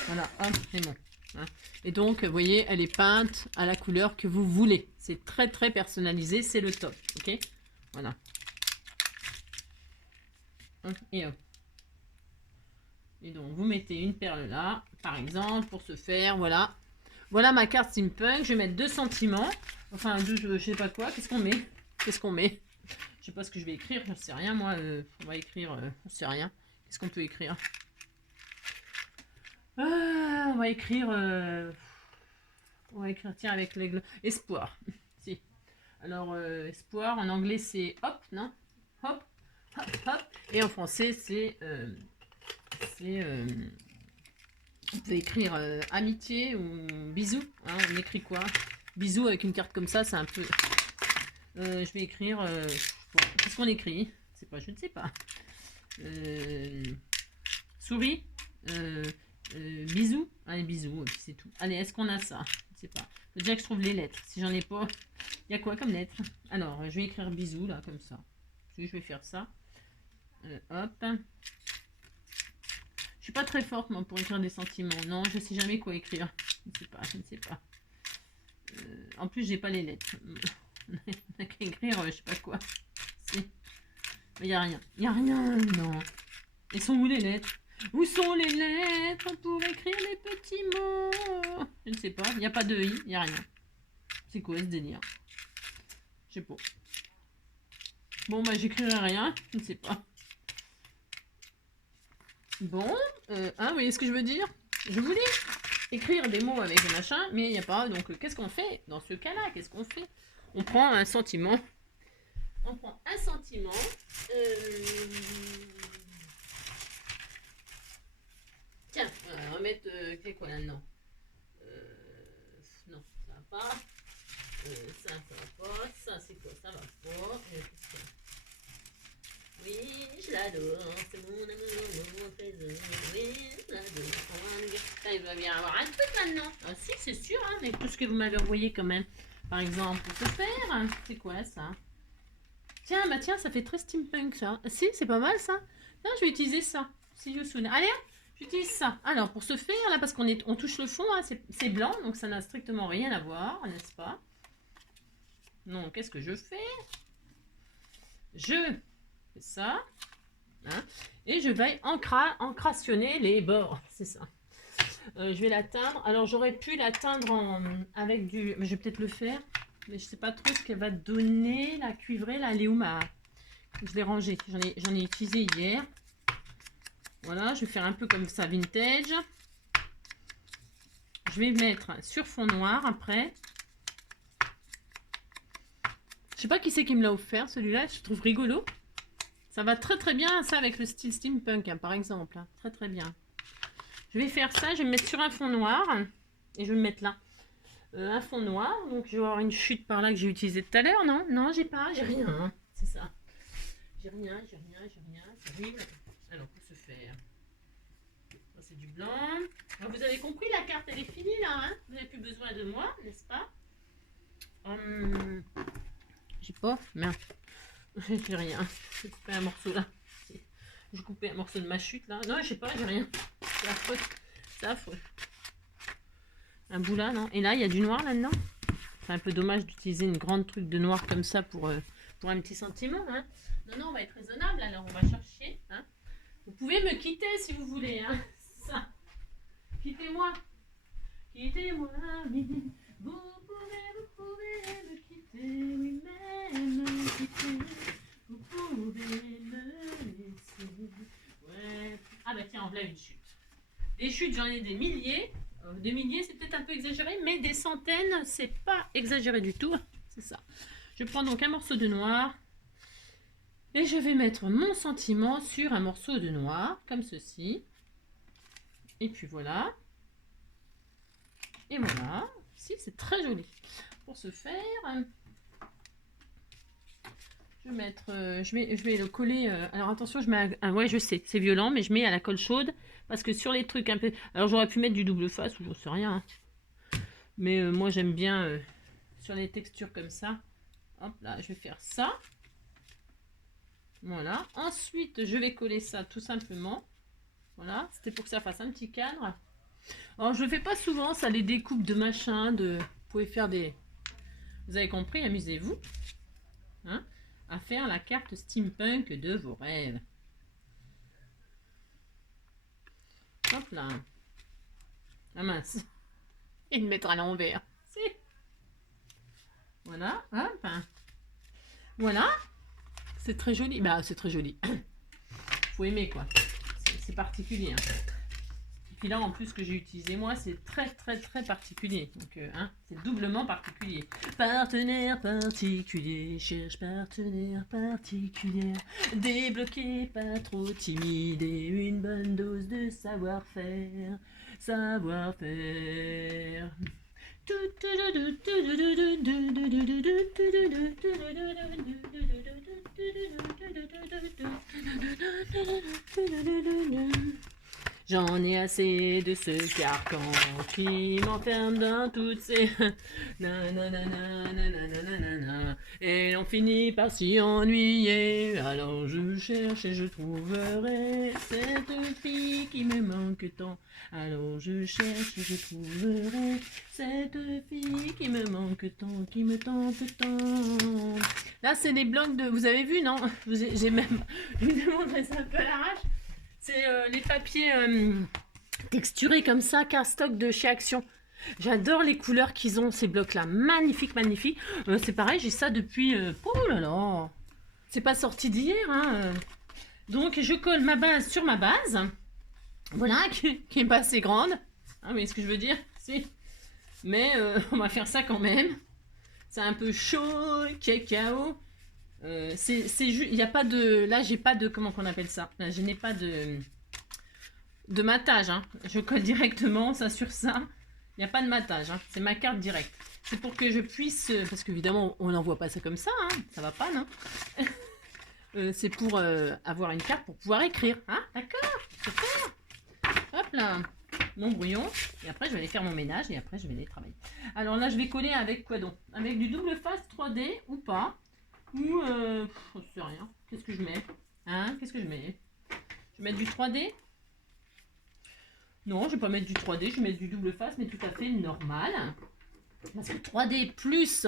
Voilà, hop, c'est bon. Hein. Et donc, vous voyez, elle est peinte à la couleur que vous voulez. C'est très très personnalisé, c'est le top. Ok? Voilà. Et hop. Et donc, vous mettez une perle là, par exemple, pour ce faire, voilà. Voilà ma carte steampunk, je vais mettre 2 sentiments, enfin je sais pas quoi, qu'est-ce qu'on met? Qu'est-ce qu'on met? Je sais pas ce que je vais écrire, je sais rien moi, on va écrire, on sait rien. Qu'est-ce qu'on peut écrire? On va écrire, tiens avec l'aigle, espoir, si. Alors espoir, en anglais c'est hop, non? Hop, hop, hop, et en français c'est... on peut écrire amitié ou bisous. Hein, on écrit quoi? Bisous avec une carte comme ça, c'est un peu... je vais écrire... qu'est-ce qu'on écrit? C'est pas, je ne sais pas. Souris. Bisous. Allez, bisous, et puis c'est tout. Allez, est-ce qu'on a ça? Je ne sais pas. Faut déjà que je trouve les lettres. Si j'en ai pas... Il y a quoi comme lettres? Alors, je vais écrire bisous, là, comme ça. Je vais faire ça. Hop. Je suis pas très forte moi pour écrire des sentiments. Non, je sais jamais quoi écrire. Je ne sais pas. En plus, j'ai pas les lettres. On a qu'à écrire, je sais pas quoi. Il n'y a rien. Il n'y a rien, non. Elles sont où les lettres? Où sont les lettres pour écrire les petits mots? Je ne sais pas. Il n'y a pas de i, il n'y a rien. C'est quoi ce délire? Je sais pas. Bon, bah, j'écrirai rien. Je ne sais pas. Bon, vous voyez ce que je veux dire? Je voulais écrire des mots avec le machin, mais il n'y a pas. Donc, qu'est-ce qu'on fait dans ce cas-là? Qu'est-ce qu'on fait? On prend un sentiment. On prend un sentiment. mettre... c'est quoi là-dedans? Non, ça va pas. Ça va pas. Ça, c'est quoi? Ça va pas. Oui, je l'adore. C'est mon amour, mon trésor. Oui, je l'adore. Ça, il va bien avoir un truc maintenant. Ah si, c'est sûr, hein, avec tout ce que vous m'avez envoyé quand même. Par exemple, pour se faire. C'est quoi ça? Tiens, bah tiens, ça fait très steampunk ça. Si, c'est pas mal ça. Non, je vais utiliser ça. See you soon. Allez, j'utilise ça. Alors, pour ce faire, là, parce on touche le fond, hein, c'est blanc, donc ça n'a strictement rien à voir, n'est-ce pas? Donc, qu'est-ce que je fais? Je fais ça. Hein, et je vais encrationner les bords. C'est ça. Je vais la teindre. Alors, j'aurais pu la teindre avec du... Mais je vais peut-être le faire. Mais je sais pas trop ce qu'elle va donner. La cuivrée, là, elle est où ma... Je l'ai rangée. J'en ai utilisé hier. Voilà, je vais faire un peu comme ça, vintage. Je vais mettre sur fond noir après. Je sais pas qui c'est qui me l'a offert, celui-là. Je trouve rigolo. Ça va très très bien, ça, avec le style steampunk, hein, par exemple. Hein. Très très bien. Je vais faire ça. Je vais me mettre sur un fond noir. Et je vais me mettre là. Un fond noir. Donc, je vais avoir une chute par là que j'ai utilisée tout à l'heure, non? Non, j'ai pas. J'ai rien. Hein. C'est ça. J'ai rien. C'est horrible. Alors, pour se faire... C'est du blanc. Alors, vous avez compris, la carte elle est finie là, hein, vous n'avez plus besoin de moi, n'est-ce pas? J'ai pas, merde, j'ai rien. J'ai coupé un morceau là. J'ai coupé un morceau de ma chute là. Non, je sais pas, j'ai rien. C'est affreux. C'est affreux. Un bout là, non? Et là, il y a du noir là-dedans. C'est un peu dommage d'utiliser une grande truc de noir comme ça pour un petit sentiment, hein. Non, on va être raisonnable, alors on va chercher, hein. Vous pouvez me quitter si vous voulez, hein. Ça. Quittez-moi. Quittez-moi, oui. Vous pouvez me quitter, oui, même me quitter. Vous pouvez me laisser. Ouais. Ah bah tiens, on lève une chute. Des chutes, j'en ai des milliers. Des milliers, c'est peut-être un peu exagéré, mais des centaines, c'est pas exagéré du tout. C'est ça. Je prends donc un morceau de noir. Et je vais mettre mon sentiment sur un morceau de noir, comme ceci. Et puis voilà. Et voilà. Si, c'est très joli. Pour ce faire, je vais mettre, je vais le coller. Alors attention, je mets, ouais, je sais, c'est violent, mais je mets à la colle chaude parce que sur les trucs un peu. Alors j'aurais pu mettre du double face ou j'en sais rien. Hein. Mais moi j'aime bien sur les textures comme ça. Hop là, je vais faire ça. Voilà. Ensuite, je vais coller ça tout simplement. Voilà, c'était pour que ça fasse un petit cadre. Alors, je ne fais pas souvent, ça les découpe de machin, Vous pouvez faire des... Vous avez compris, amusez-vous. Hein, à faire la carte steampunk de vos rêves. Hop là. Ah mince. Et de mettre à l'envers. Si. Voilà, hop. Voilà. C'est très joli. Bah, c'est très joli. Faut aimer, quoi. C'est particulier. Hein. Et puis là, en plus, ce que j'ai utilisé, moi, c'est très, très, très particulier. Donc, hein, c'est doublement particulier. Partenaire particulier, cherche partenaire particulière. Débloqué, pas trop timide et une bonne dose de savoir-faire. Savoir-faire. J'en ai assez de ce carcan qui m'enferme dans toutes ces... Et on finit par s'y ennuyer. Alors je cherche et je trouverai cette fille qui me manque tant. Alors je cherche et je trouverai cette fille qui me manque tant, qui me tente tant. Là c'est des blocs de... Vous avez vu, non? J'ai même... Je vous ai montré ça un peu à l'arrache. C'est les papiers texturés comme ça, cardstock de chez Action. J'adore les couleurs qu'ils ont, ces blocs-là. Magnifique, magnifique. C'est pareil, j'ai ça depuis... oh là là. C'est pas sorti d'hier. Hein. Donc, je colle ma base sur ma base. Voilà, qui est pas assez grande. Ah, mais ce que je veux dire, si. Mais on va faire ça quand même. C'est un peu chaud, cacao. Il n'y a pas de... Là, j'ai pas de... Comment qu'on appelle ça? Là, je n'ai pas de... de matage. Hein. Je colle directement ça sur ça. Il n'y a pas de matage. Hein. C'est ma carte directe. C'est pour que je puisse... parce qu'évidemment, on n'envoie pas ça comme ça. Hein. Ça va pas, non. C'est pour avoir une carte pour pouvoir écrire. Hein. D'accord. Super. Hop là. Mon brouillon. Et après, je vais aller faire mon ménage. Et après, je vais aller travailler. Alors là, je vais coller avec quoi donc? Avec du double face 3D ou pas? Ou... je sais rien. Qu'est-ce que je mets? Hein? Qu'est-ce que je mets? Je vais mettre du 3D? Non, je vais pas mettre du 3D, je vais mettre du double face, mais tout à fait normal. Parce que 3D plus,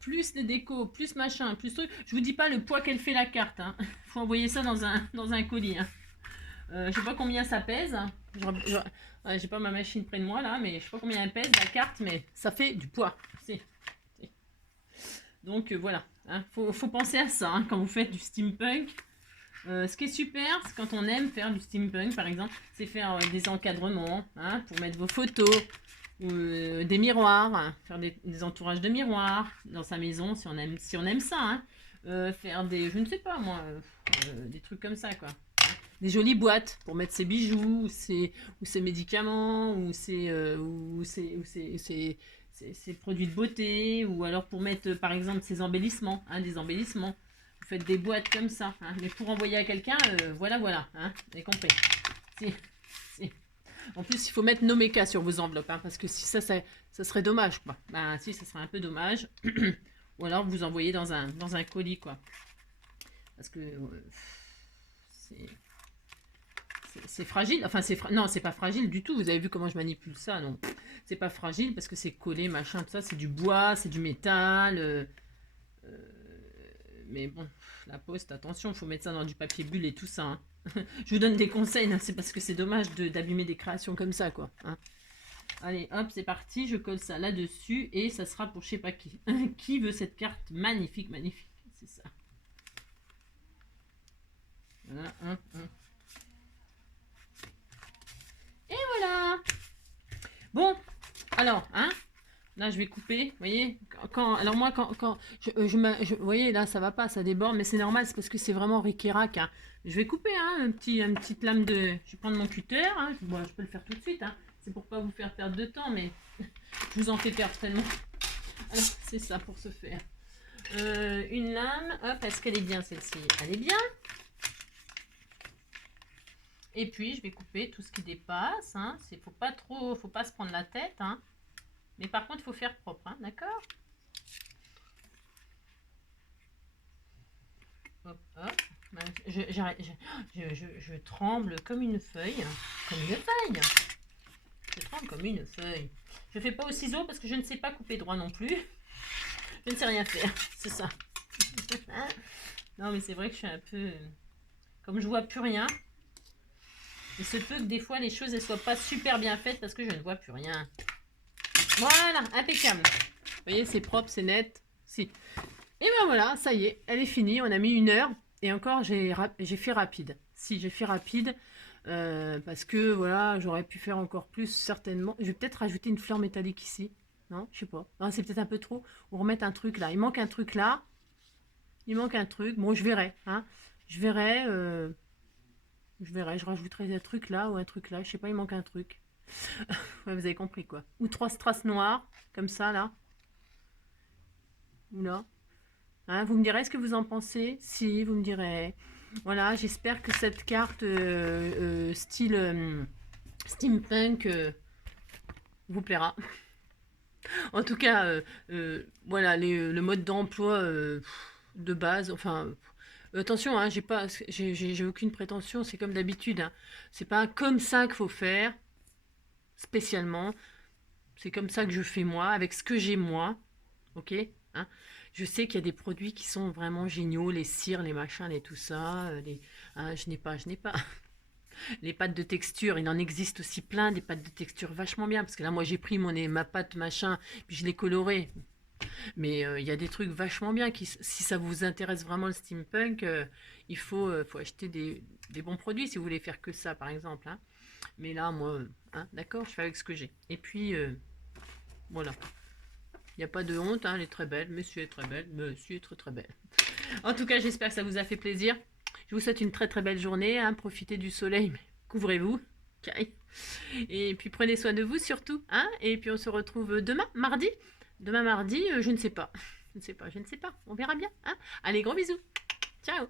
plus les décos, plus machin, plus truc. Je vous dis pas le poids qu'elle fait la carte. Hein. Faut envoyer ça dans un colis. Hein. Je sais pas combien ça pèse. J'ai pas ma machine près de moi là, mais je sais pas combien elle pèse la carte, mais ça fait du poids. Donc voilà. Hein. Faut penser à ça hein, quand vous faites du steampunk. Ce qui est super, c'est quand on aime faire du steampunk, par exemple, c'est faire des encadrements hein, pour mettre vos photos, des miroirs, hein, faire des entourages de miroirs dans sa maison, si on aime ça. Hein. Faire des, je ne sais pas moi, des trucs comme ça, quoi. Des jolies boîtes pour mettre ses bijoux, ou ses médicaments, ou ses produits de beauté, ou alors pour mettre, par exemple, ses embellissements, hein, des embellissements. Vous faites des boîtes comme ça, hein. Mais pour envoyer à quelqu'un, voilà, hein, vous avez compris. Si. En plus, il faut mettre nos mécas sur vos enveloppes, hein, parce que si ça serait dommage, quoi. Ben, si, ça serait un peu dommage. Ou alors, vous envoyez dans un colis, quoi. Parce que c'est fragile. Enfin, non, c'est pas fragile du tout. Vous avez vu comment je manipule ça, non? C'est pas fragile parce que c'est collé, machin, tout ça. C'est du bois, c'est du métal. Mais bon, la poste, attention, il faut mettre ça dans du papier bulle et tout ça. Hein. Je vous donne des conseils, hein, c'est parce que c'est dommage d'abîmer des créations comme ça, quoi. Hein. Allez, hop, c'est parti, je colle ça là-dessus et ça sera pour je sais pas qui. Qui veut cette carte magnifique, magnifique, c'est ça. Voilà, Et voilà. Bon, alors, hein. Là, je vais couper, vous voyez. Alors moi, quand vous voyez, là, ça va pas, ça déborde, mais c'est normal, c'est parce que c'est vraiment ric et rac. Hein. Je vais couper, hein, une petite lame de... Je vais prendre mon cutter, hein. Bon, je peux le faire tout de suite, hein. C'est pour pas vous faire perdre de temps, mais je vous en fais perdre tellement. Alors, c'est ça pour se faire. Une lame, hop, est-ce qu'elle est bien celle-ci? Elle est bien. Et puis, je vais couper tout ce qui dépasse, hein. Faut pas se prendre la tête, hein. Mais par contre, il faut faire propre, hein, d'accord? Hop, hop. Je tremble comme une feuille. Comme une feuille. Je tremble comme une feuille. Je fais pas au ciseau parce que je ne sais pas couper droit non plus. Je ne sais rien faire, c'est ça. Non, mais c'est vrai que je suis un peu... Comme je vois plus rien. Il se peut que des fois, les choses ne soient pas super bien faites parce que je ne vois plus rien. Voilà, impeccable. Vous voyez, c'est propre, c'est net. Si. Et ben voilà, ça y est, elle est finie. On a mis 1 heure. Et encore, j'ai fait rapide. Si, j'ai fait rapide. Parce que, voilà, j'aurais pu faire encore plus, certainement. Je vais peut-être rajouter une fleur métallique ici. Non, je sais pas. Non, c'est peut-être un peu trop. Ou remettre un truc là. Il manque un truc là. Il manque un truc. Bon, je verrai. Hein. Je verrai. Je rajouterai un truc là ou un truc là. Je sais pas, il manque un truc. Ouais, vous avez compris quoi. Ou 3 strass noires, comme ça là. Ou là. Hein, vous me direz ce que vous en pensez. Si, vous me direz. Voilà, j'espère que cette carte style steampunk vous plaira. En tout cas, voilà, le mode d'emploi de base, enfin... attention, hein, j'ai aucune prétention, c'est comme d'habitude. Hein. C'est pas comme ça qu'il faut faire. Spécialement, c'est comme ça que je fais moi, avec ce que j'ai moi, ok, hein. Je sais qu'il y a des produits qui sont vraiment géniaux, les cires, les machins, les tout ça, hein, je n'ai pas, les pâtes de texture, il en existe aussi plein, des pâtes de texture vachement bien, parce que là, moi, j'ai pris ma pâte machin, puis je l'ai colorée, mais il y a des trucs vachement bien, si ça vous intéresse vraiment le steampunk, il faut acheter des bons produits, si vous voulez faire que ça, par exemple, hein. Mais là, moi, hein, d'accord, je fais avec ce que j'ai. Et puis, voilà. Il n'y a pas de honte, hein, elle est très belle. Monsieur est très belle. Monsieur est très très belle. En tout cas, j'espère que ça vous a fait plaisir. Je vous souhaite une très très belle journée. Hein, profitez du soleil. Mais couvrez-vous. Ok. Et puis prenez soin de vous surtout. Hein, et puis on se retrouve demain, mardi. Demain, mardi, je ne sais pas. Je ne sais pas. On verra bien. Hein. Allez, gros bisous. Ciao.